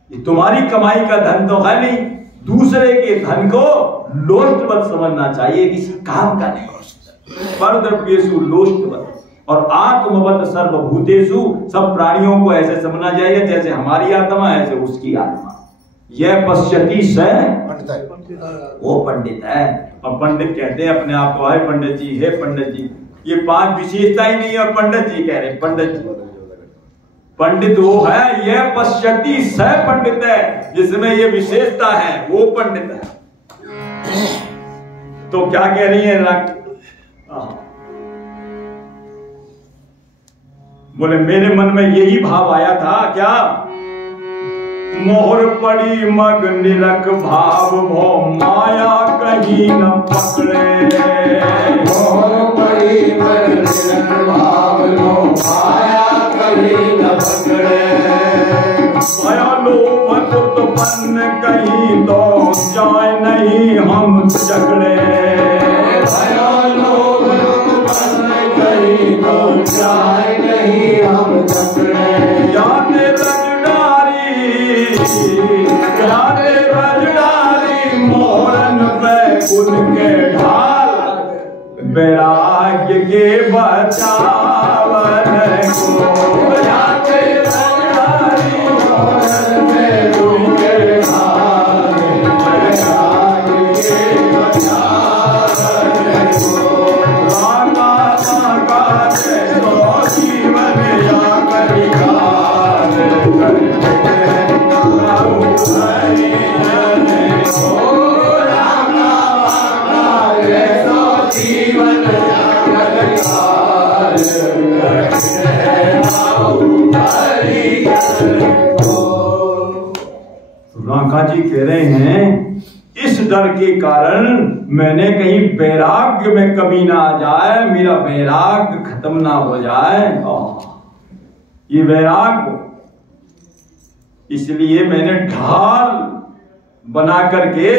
ये तुम्हारी कमाई का धन तो है नहीं, दूसरे के धन को लोष्टवत समझना चाहिए, किसी काम का नहीं। परद्रव्येषु लोष्टवत और आत्मवत सर्वभूतेषु, सब प्राणियों को ऐसे समझना चाहिए जैसे हमारी आत्मा ऐसे उसकी आत्मा। यह पश्यति स, वो पंडित है। और पंडित कहते हैं अपने आप को, है पंडित जी, हे पंडित जी। ये 5 विशेषता ही नहीं है और पंडित जी कह रहे। पंडित जी, पंडित वो है, यह पश्यति स पंडित है, जिसमें ये विशेषता है, वो पंडित है। तो क्या कह रही है? बोले मेरे मन में यही भाव आया था। क्या? मोहर पड़ी मग निरख भाव भो माया कहीं न पकड़े। मोहर पड़ी मग निरख भाव लो माया कहीं न पकड़े। माया लोभ उत्पन्न कहीं तो जाए नहीं हम झगड़े। माया लोभ उत्पन्न कहीं तो जाए नहीं हम झगड़े। यादे रजडारी मोहरन पे कुल के ढाल, वैराग्य के बचावन को। यादे रजडारी मोहरन पे कुल के ढाल, वैराग्य के बचावन को। रागा रागा देखो जीवन या करिकार करते राका जी कह रहे हैं, इस डर के कारण मैंने कहीं वैराग्य में कमी ना आ जाए, मेरा वैराग्य खत्म ना हो जाए। ये वैराग्य इसलिए मैंने ढाल बना करके,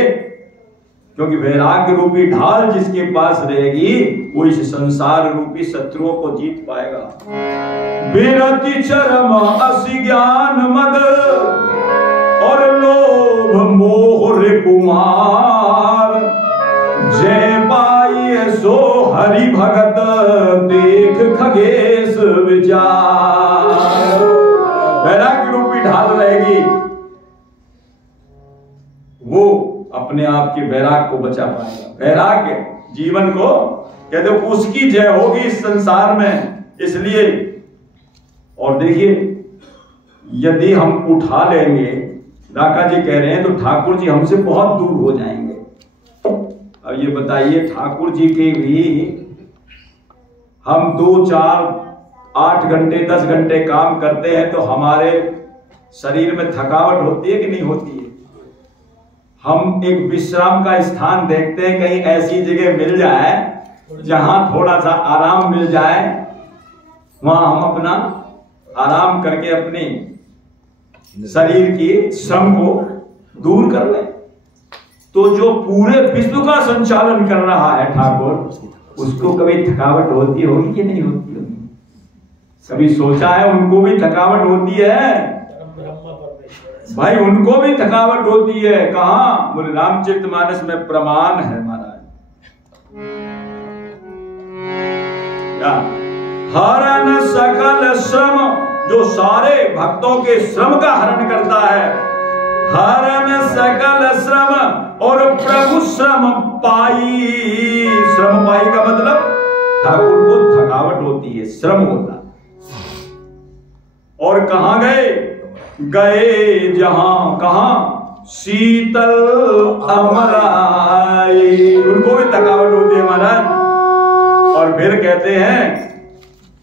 क्योंकि वैराग्य रूपी ढाल जिसके पास रहेगी वो इस संसार रूपी शत्रुओं को जीत पाएगा। विरति चरम असि ज्ञान मद और लोभ मोह रिपुमार, जय पाई सो हरि भगत देख खगेश विचार। वैराग्य रूपी ढाल रहेगी, वो अपने आप के वैराग को बचा पाएगा। वैराग्य जीवन को कहते उसकी जय होगी इस संसार में। इसलिए और देखिए, यदि हम उठा लेंगे, राका जी कह रहे हैं, तो ठाकुर जी हमसे बहुत दूर हो जाएंगे। अब ये बताइए, ठाकुर जी के भी हम 2, 4, 8 घंटे 10 घंटे काम करते हैं तो हमारे शरीर में थकावट होती है कि नहीं होती है? हम एक विश्राम का स्थान देखते हैं, कहीं ऐसी जगह मिल जाए जहां थोड़ा सा आराम मिल जाए, वहां हम अपना आराम करके अपने शरीर की श्रम को दूर कर लें। तो जो पूरे विश्व का संचालन कर रहा है ठाकुर, उसको कभी थकावट होती होगी कि नहीं होती होगी? कभी सोचा है उनको भी थकावट होती है? भाई उनको भी थकावट होती है। कहां? बोले रामचरितमानस में प्रमाण है महाराज। क्या? हरण सकल श्रम, जो सारे भक्तों के श्रम का हरण करता है। हरण सकल श्रम और प्रभु श्रम पाई। श्रम पाई का मतलब ठाकुर को थकावट होती है, श्रम होता है। और कहां गए? गए जहां, कहां? शीतल अमराई। उनको भी थकावट होती है महाराज। और फिर कहते हैं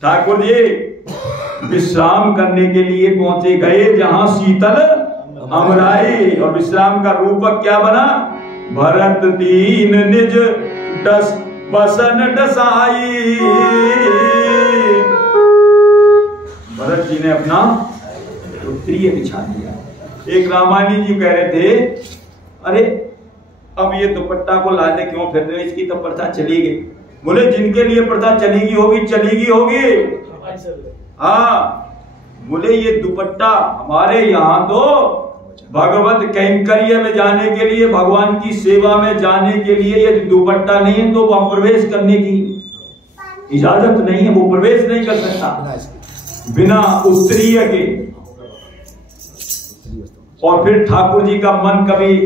ठाकुर जी विश्राम करने के लिए पहुंचे, गए जहां शीतल अमराई। और विश्राम का रूपक क्या बना? भरत दीन निज डस बसन डसाई। भरत जी ने अपना उत्तरीय बिछा दिया। एक रामायणी जी कह रहे थे, अरे अब ये दुपट्टा को लादे क्यों फिर रहे, इसकी तो प्रथा चली गई। बोले जिनके लिए प्रथा चलेगी होगी, चलेगी होगी। हाँ, बोले ये दुपट्टा हमारे यहाँ तो भगवत कैंकर्य में जाने के लिए, भगवान की सेवा में जाने के लिए यदि दुपट्टा नहीं है तो वह प्रवेश करने की इजाजत नहीं है, वो प्रवेश नहीं कर सकता बिना उत्तरीय के। और फिर ठाकुर जी का मन कभी,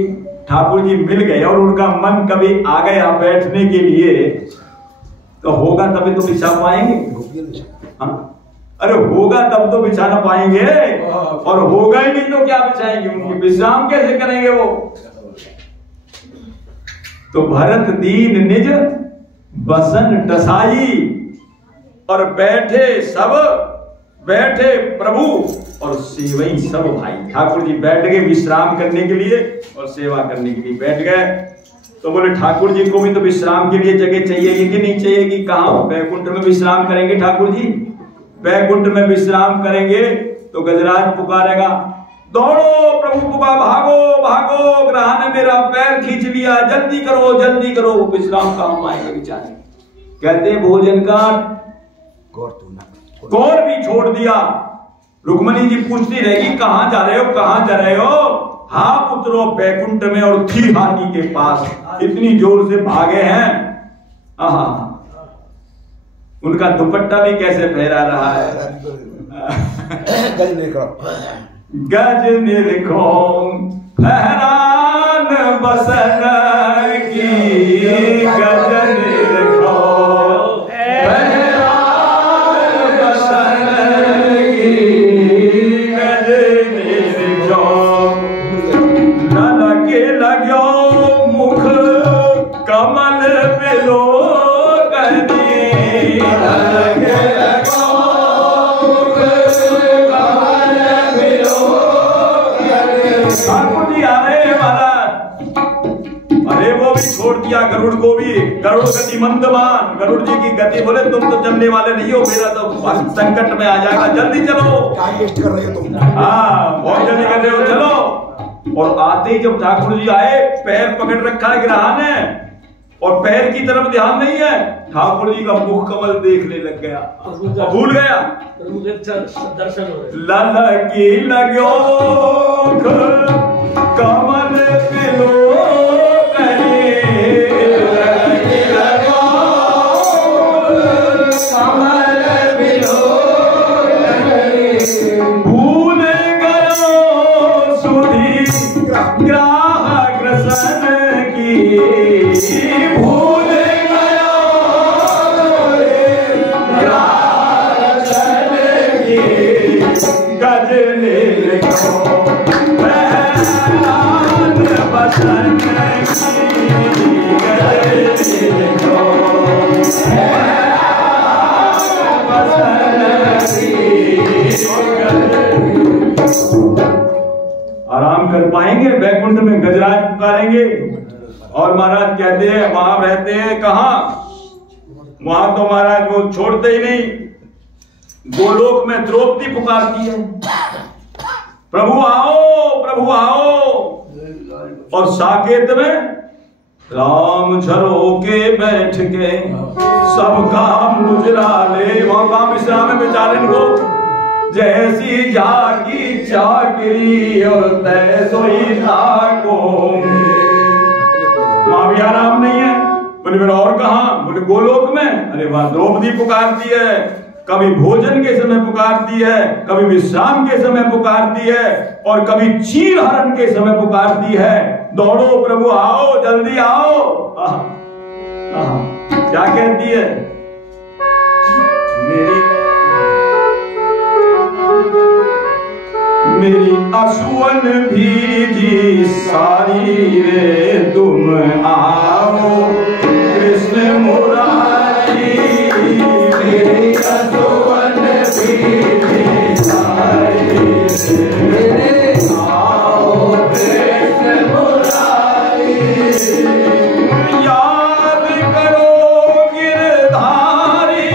ठाकुर जी मिल गए और उनका मन कभी आ गया बैठने के लिए, तो होगा तभी तो बिछा पाएंगे। हाँ? अरे होगा तब तो बिछाना पाएंगे, और होगा ही नहीं तो क्या बिछाएंगे? उनकी विश्राम कैसे करेंगे वो? तो भरत दीन निज बसन डसाई। और बैठे सब, बैठे प्रभु और सेवई सब भाई। ठाकुर जी बैठ गए विश्राम करने के लिए और सेवा करने के लिए बैठ गए। तो बोले ठाकुर जी को भी तो विश्राम के लिए जगह चाहिए कि नहीं चाहिए? कि कहां वैकुंठ में विश्राम करेंगे ठाकुर जी? वैकुंठ में विश्राम करेंगे तो गजराज पुकारेगा, दौड़ो प्रभु पुकार, भागो भागो, ग्रह ने मेरा पैर खींच लिया, जल्दी करो जल्दी करो। विश्राम कहां पाएंगे बेचारे? कहते हैं भोजन का गौर भी छोड़ दिया। रुक्मणी जी पूछती रहेगी कहां जा रहे हो, कहां जा रहे हो? हाँ उतरो बैकुंठ में, और थी हाथी के पास। इतनी जोर से भागे हैं। हाँ, उनका दुपट्टा भी कैसे फहरा रहा है। गज निरखो फहरान बसन की, गज निरखो फहरान बसन की, गज निरखो ललके लगो मुख कमल बिलो छोड़ दिया गरुड़ को भी, गरुड़ गति मंदमान, गरुड़ जी की गति, बोले तुम तो चलने वाले नहीं हो, मेरा तो संकट में आ जाएगा, जल्दी चलो। वेस्ट कर रहे हो तुम। हाँ बहुत जल्दी कर रहे हो, चलो। और आते ही जब ठाकुर जी आए, पैर पकड़ रखा है गिरहा ने और पैर की तरफ ध्यान नहीं है, ठाकुर जी का मुख कमल देखने लग गया, भूल गया। दर्शन हो रहे। ललकी लगो कमल पिलो भूल गयो सुधी ग्राहग्रसन की, भूल गयो ग्राहग्रसन की, गजने को पहचान बसन की, गजने को आराम कर पाएंगे, बैकुंठ में गजराज पुकारेंगे। और महाराज कहते हैं वहां रहते हैं कहां, वहां तो महाराज वो छोड़ते ही नहीं। गोलोक में द्रौपदी पुकारती है, प्रभु आओ प्रभु आओ। और साकेत में राम झरोके बैठ के सब काम गुजरा ले, वहां काम विश्राम में बेचारे को, जैसी जागी चाकरी और तैसोई को, वहां भी आराम नहीं है। बोले फिर और कहां, बोले गोलोक में। अरे वहां द्रौपदी पुकारती है, कभी भोजन के समय पुकारती है, कभी विश्राम के समय पुकारती है, और कभी चीर हरण के समय पुकारती है, दौड़ो प्रभु आओ जल्दी आओ। क्या कहती है, मेरी असुवन भीगी सारी रे, तुम आओ कृष्ण मुरारी, मेरी असुवन भीगी सारी रे, आओ कृष्ण मुरारी। याद करो गिरधारी,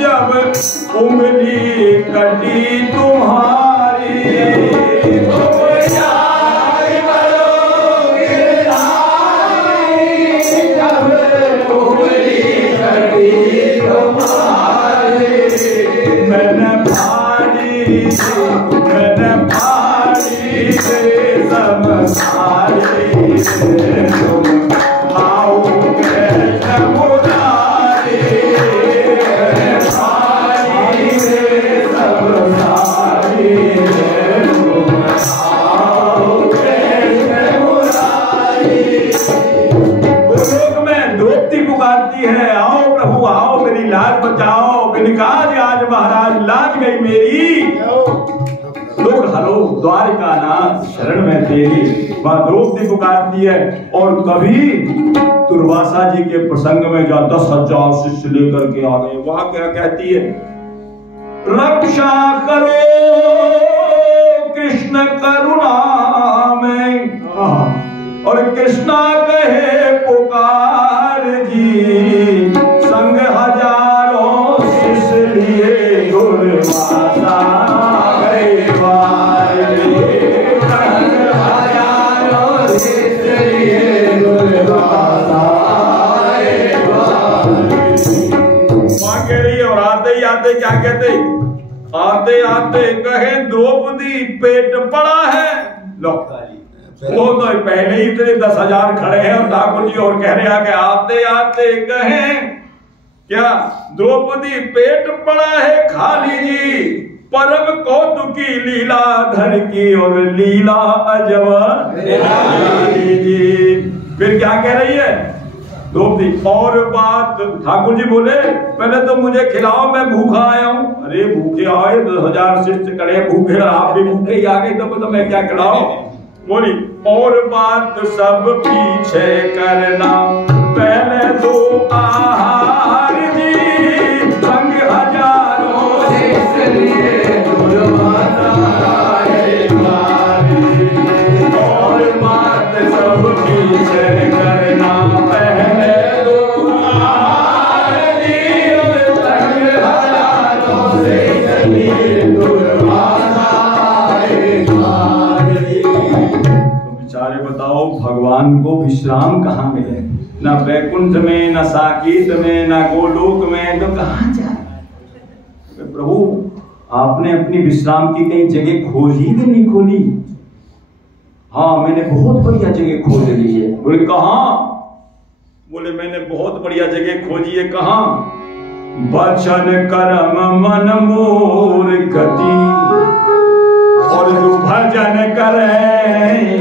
जब उंगली कटी तुम्हारी, द्वारिका नाथ शरण में तेरी, वहां द्रौपदी पुकारती है। और कभी दुर्वासा जी के प्रसंग में जहाँ 10,000 शिष्य लेकर के आ गए, वहां क्या कहती है, रक्षा करो कृष्ण करुणा में, और कृष्णा कहे पुकार जी, संग हजारों शिष्य लिए दुर्वासा आते क्या कहते, आते आते कहे द्रौपदी पेट पड़ा है। लो वो तो पहले ही इतने 10,000 खड़े हैं और ठाकुर जी और कह रहे हैं कि आते आते कहे क्या, द्रौपदी पेट पड़ा है खाली जी, परम कौतुकी लीला धर की और लीला अजब जी। फिर क्या कह रही है द्रौपदी, और बात ठाकुर जी बोले पहले तो मुझे खिलाओ, मैं भूखा आया हूँ। अरे भूखे आए, 10,000 शिष्य खड़े भूखे, और आप भी भूखे ही आ गए, तो मैं क्या खिलाऊं। बोली और बात सब पीछे करना, पहले तो आहार जी, संग हजारों शिष्य लिए और बात सब पीछे करना, न साकेत में न गोलोक में, तो कहां जाए? प्रभु आपने अपनी विश्राम की कई जगह खोजी कि नहीं खोली? हाँ मैंने बहुत बढ़िया जगह खोज ली है। बोले कहां? बोले मैंने बहुत बढ़िया जगह खोजी है। कहां? वचन कर्म मन मोर गति, और जो भजन करे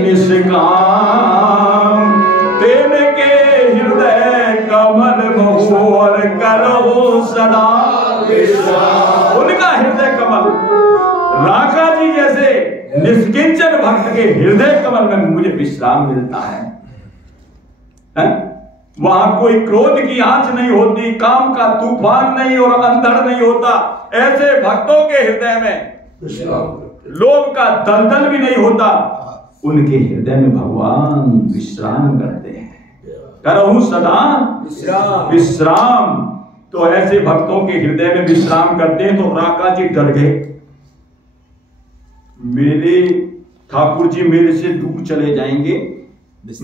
निष्काम, तेरे के हृदय कमल मोर करो सदा विश्राम। उनका हृदय कमल राका जी जैसे निष्किंचन भक्त के हृदय कमल में मुझे विश्राम मिलता है? वहां कोई क्रोध की आंच नहीं होती, काम का तूफान नहीं और अंधड़ नहीं होता। ऐसे भक्तों के हृदय में लोभ का दलदल भी नहीं होता। उनके हृदय में भगवान विश्राम करते हैं। करहूं सदा विश्राम। तो ऐसे भक्तों के हृदय में विश्राम करते हैं। तो राका जी डर गए, मेरे ठाकुर जी मेरे से दूर चले जाएंगे,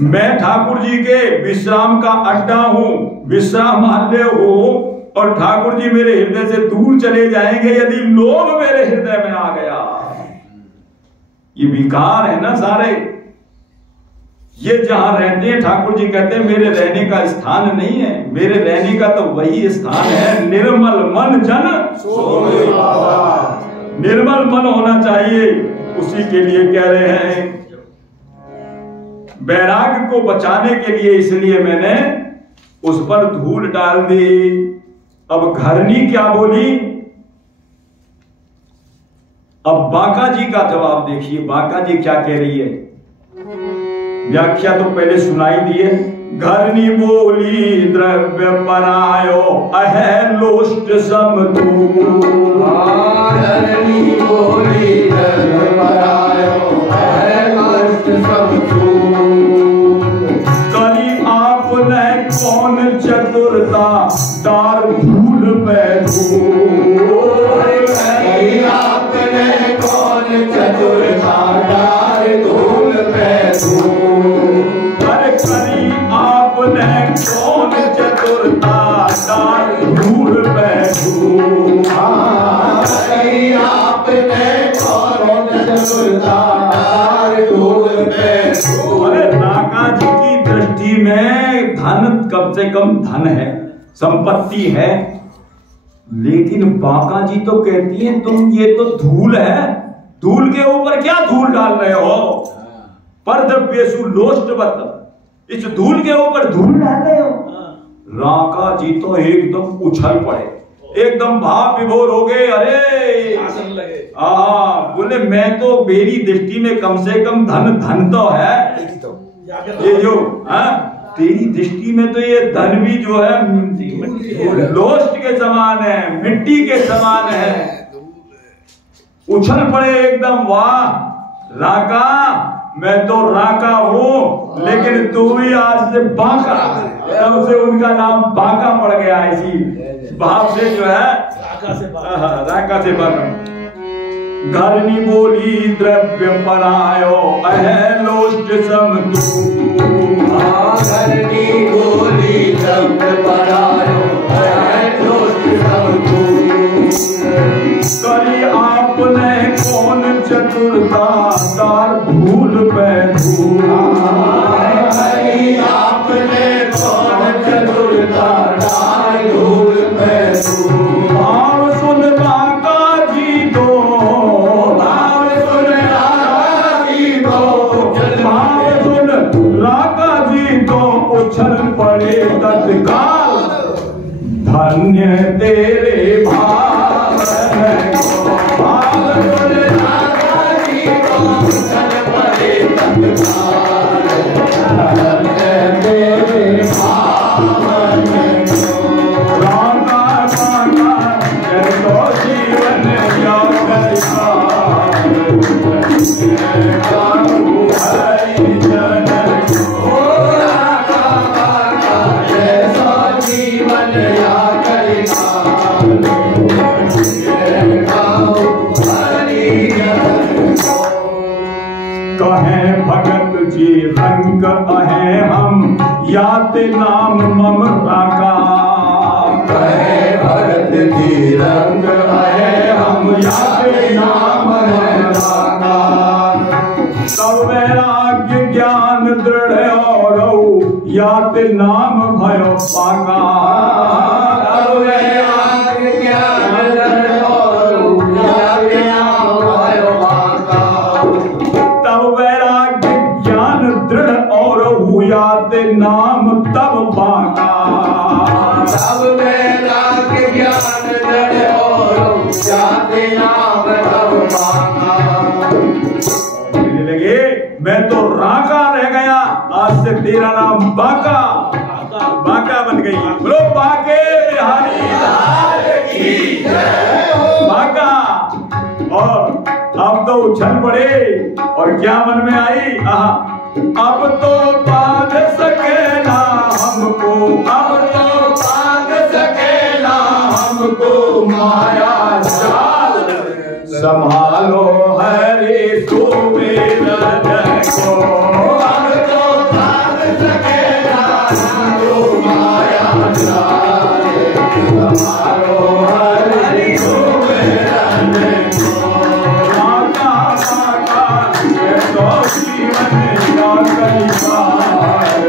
मैं ठाकुर जी के विश्राम का अड्डा हूं, विश्रामालय हूं, और ठाकुर जी मेरे हृदय से दूर चले जाएंगे यदि लोभ मेरे हृदय में आ गया। ये विकार है ना सारे। ये जहां रहते हैं ठाकुर जी कहते हैं मेरे रहने का स्थान नहीं है, मेरे रहने का तो वही स्थान है निर्मल मन जन सोए बाबा। निर्मल मन होना चाहिए, उसी के लिए कह रहे हैं। बैराग को बचाने के लिए इसलिए मैंने उस पर धूल डाल दी। अब घरनी क्या बोली? अब बांका जी का जवाब देखिए, बांका जी क्या कह रही है। व्याख्या तो पहले सुनाई दी है। घरनी बोली द्रव्य परायो अहेलोष्ट समतूल। घरनी बोली द्रव्य परायो अहेलोष्ट समतूल। करी आपने कौन चतुरता दार धूल पे धूल। करी आपने कौन चतुरता दार धूल पे धूल। करी आपने कौन चतुरता दार धूल पे धूल। करी आपने कौन चतुरता दार धूल पे धूल। अरे राका जी की दृष्टि में धन कम से कम धन है, संपत्ति है, लेकिन बांका जी तो कहती है तुम ये तो धूल है, धूल के ऊपर क्या धूल डाल रहे हो? परद्रव्येषु लोष्टवत्, इस धूल के ऊपर धूल डाल रहे हो। राका जी तो एकदम उछल पड़े, एकदम भाव विभोर हो गए। अरे बोले मैं तो मेरी दृष्टि में कम से कम धन तो है, ये जो तेरी दृष्टि में तो ये धन भी जो है लोस्ट के समान है, मिट्टी के समान है। उछल पड़े एकदम, वाह राका, मैं तो राका हूं लेकिन तू भी आज से बांका। तब से उनका नाम बांका पड़ गया। इसी भाव से जो है राका से बांका। घरनी बोली द्रव्य परायो अहेलोष्ट समतूल। घरनी बोली द्रव्य परायो अहेलोष्ट समतूल। करी आपने कौन चतुरता दार धूल पे धूल। करी आपने कौन चतुरता दार धूल पे धूल। भाव सुन बांका जी दो, भाव सुन राका जी दो, भाव सुन राका जी दो, उछल पड़े तत्काल। धन्य तेरे भाव भाव सुन राका जी दो, उछल पड़े तत्काल। धन्य तेरे भाव राका बांका जय तो जीवन हरि जन जीवन या कहे भगत जी रंग अहे हम, याते नाम मम राका रंग है हम याते नाम है रागा। तब वैराग्य ज्ञान दृढ़ और याते नाम भयो पाका। तब वैराग्य ज्ञान दृढ़ और याते नाम भयो पाका। तब वैराग्य ज्ञान दृढ़ और याते नाम तब पाका। तब वैराग्य ज्ञान दृढ़ और याते नाम तब पाका। लगे मैं तो राका रह गया, आज से तेरा नाम बाका, बाका बन गई। बोलो बाके बिहारी लाल की जय। बाका। और अब तो उछल पड़े और क्या मन में आई, अब तो बांध सकेला हमको, अब तो बांध सकेला हमको माया जाल। संभालो हरि सुमिरन को, अब तो बांध सकेला हमको माया जाल। संभालो हरि सुमिरन को। बाका बाका ये तो जीवन का कलिकार,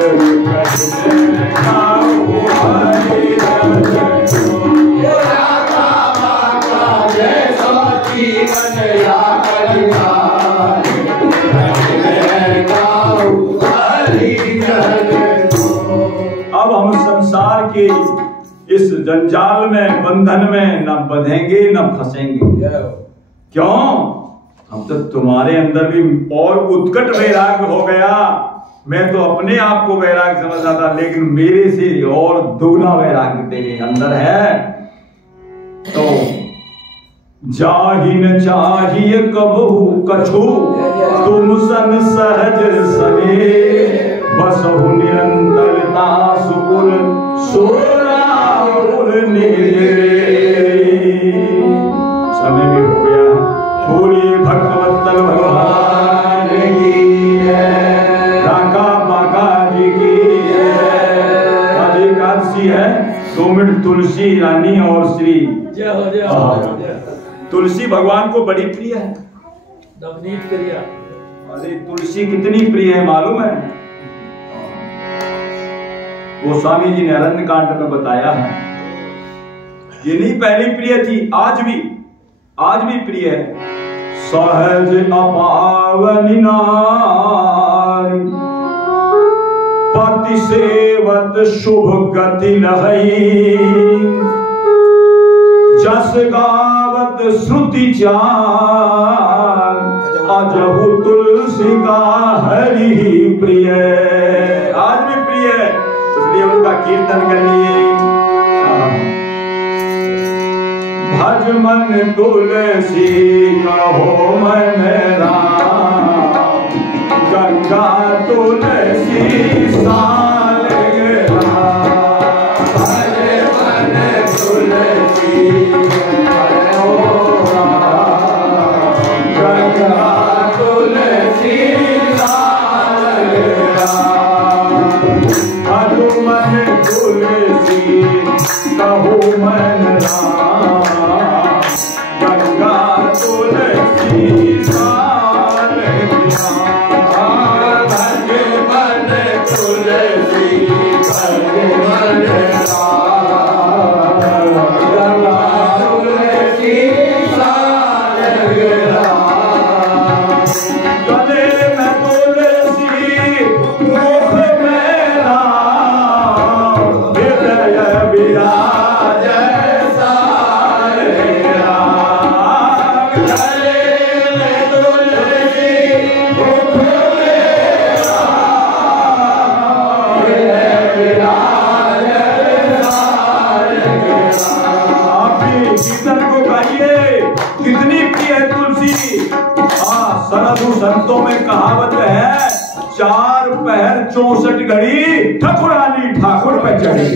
कहने गाओ हरि रंग को। रागा बागा जैसा जीवन या कलिकार, कहने गाओ हरि रंग को। अब हम संसार के इस जंजाल में, बंधन में न बंधेंगे न फंसेंगे। क्यों? अब तो तुम्हारे अंदर भी और उत्कट वैराग्य हो गया। मैं तो अपने आप को वैराग्य समझता था, लेकिन मेरे से और दुगना वैराग्य तेरे अंदर है। तो जाहि न चाहिए कबहू कछु, तुम सन सहज सने। बसहु निरंतरता सुकुल सोनापुर समय भी हो गया है। पूरी भक्तवत्सल भगवान की जय। राका बाका जी की जय। आज एकादशी है, 2 मिनट तुलसी रानी और श्री जय हो जय हो। तुलसी भगवान को बड़ी प्रिय है। नवनीत क्रिया। अरे तुलसी कितनी प्रिय है मालूम है? गोस्वामी जी ने अरण्य कांड में बताया है। ये नहीं पहली प्रिय थी, आज भी प्रिय है। सहज अपावनी नारी, पति सेवत शुभ गति लहई। जस गावत श्रुति चार, अजहु तुलसी का हरि प्रिय। आज भी प्रिय है, इसलिए उनका कीर्तन करिए। भज मन तुलसी कहो मन राम, गंगा तुलसी साल राम। भज मन तुलसी कहो राम, गंगा तुलसी साल राम। भज मन तुलसी कहो मन राम, गंगा तुलसी साल राम। भज मन तुलसी भज मन राम, गंगा तुलसी साल राम। गले में तुलसी मुख में राम, हृदय विराज साल राम। गले में तुलसी मुख में राम, हृदय विराज साल राम। आप भी कीर्तन को गाइए, कितनी प्रिय है तुलसी। साधु संतों में कहावत है, 4 पहर 64 घड़ी ठकुरानी ठाकुर पे चढ़ी।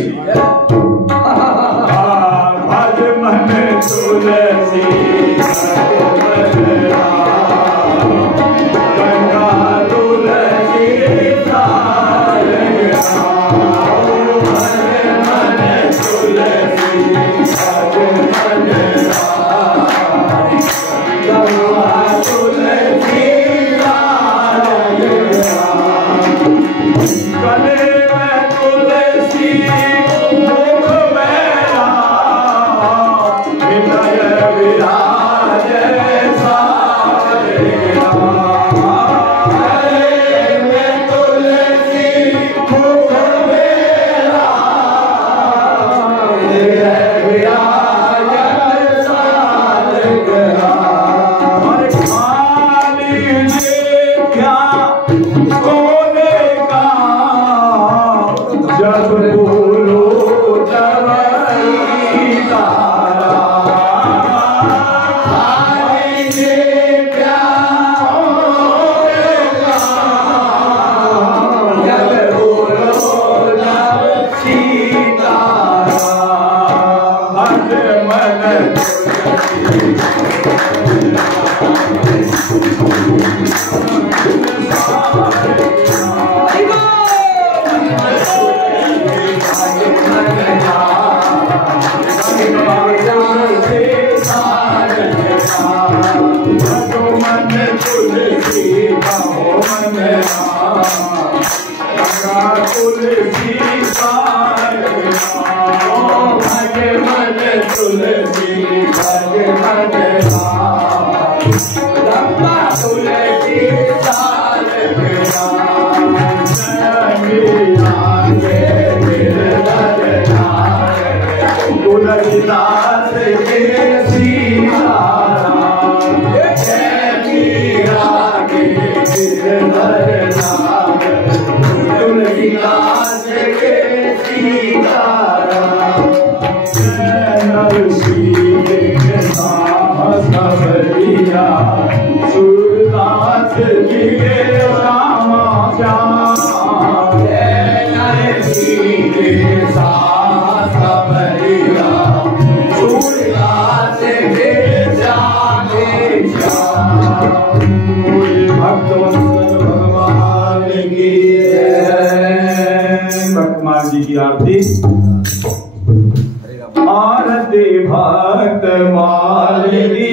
भज मन तुलसी भज मन राम, गंगा तुलसी साल राम। भज मन तुलसी भज मन मन तुलसी भज मन राम लंबा तुलसी साल तुलसीदास के सीताराम जय मीरा के नाम तुलसीदास के सीताराम नरसी के सबरिया सूरदास जी के श्यामा श्याम नरसी के सबरिया सूरदास के श्यामे श्याम भक्तवत्सल भगवान की भक्तमान जी की आरती। आरती भक्त माल की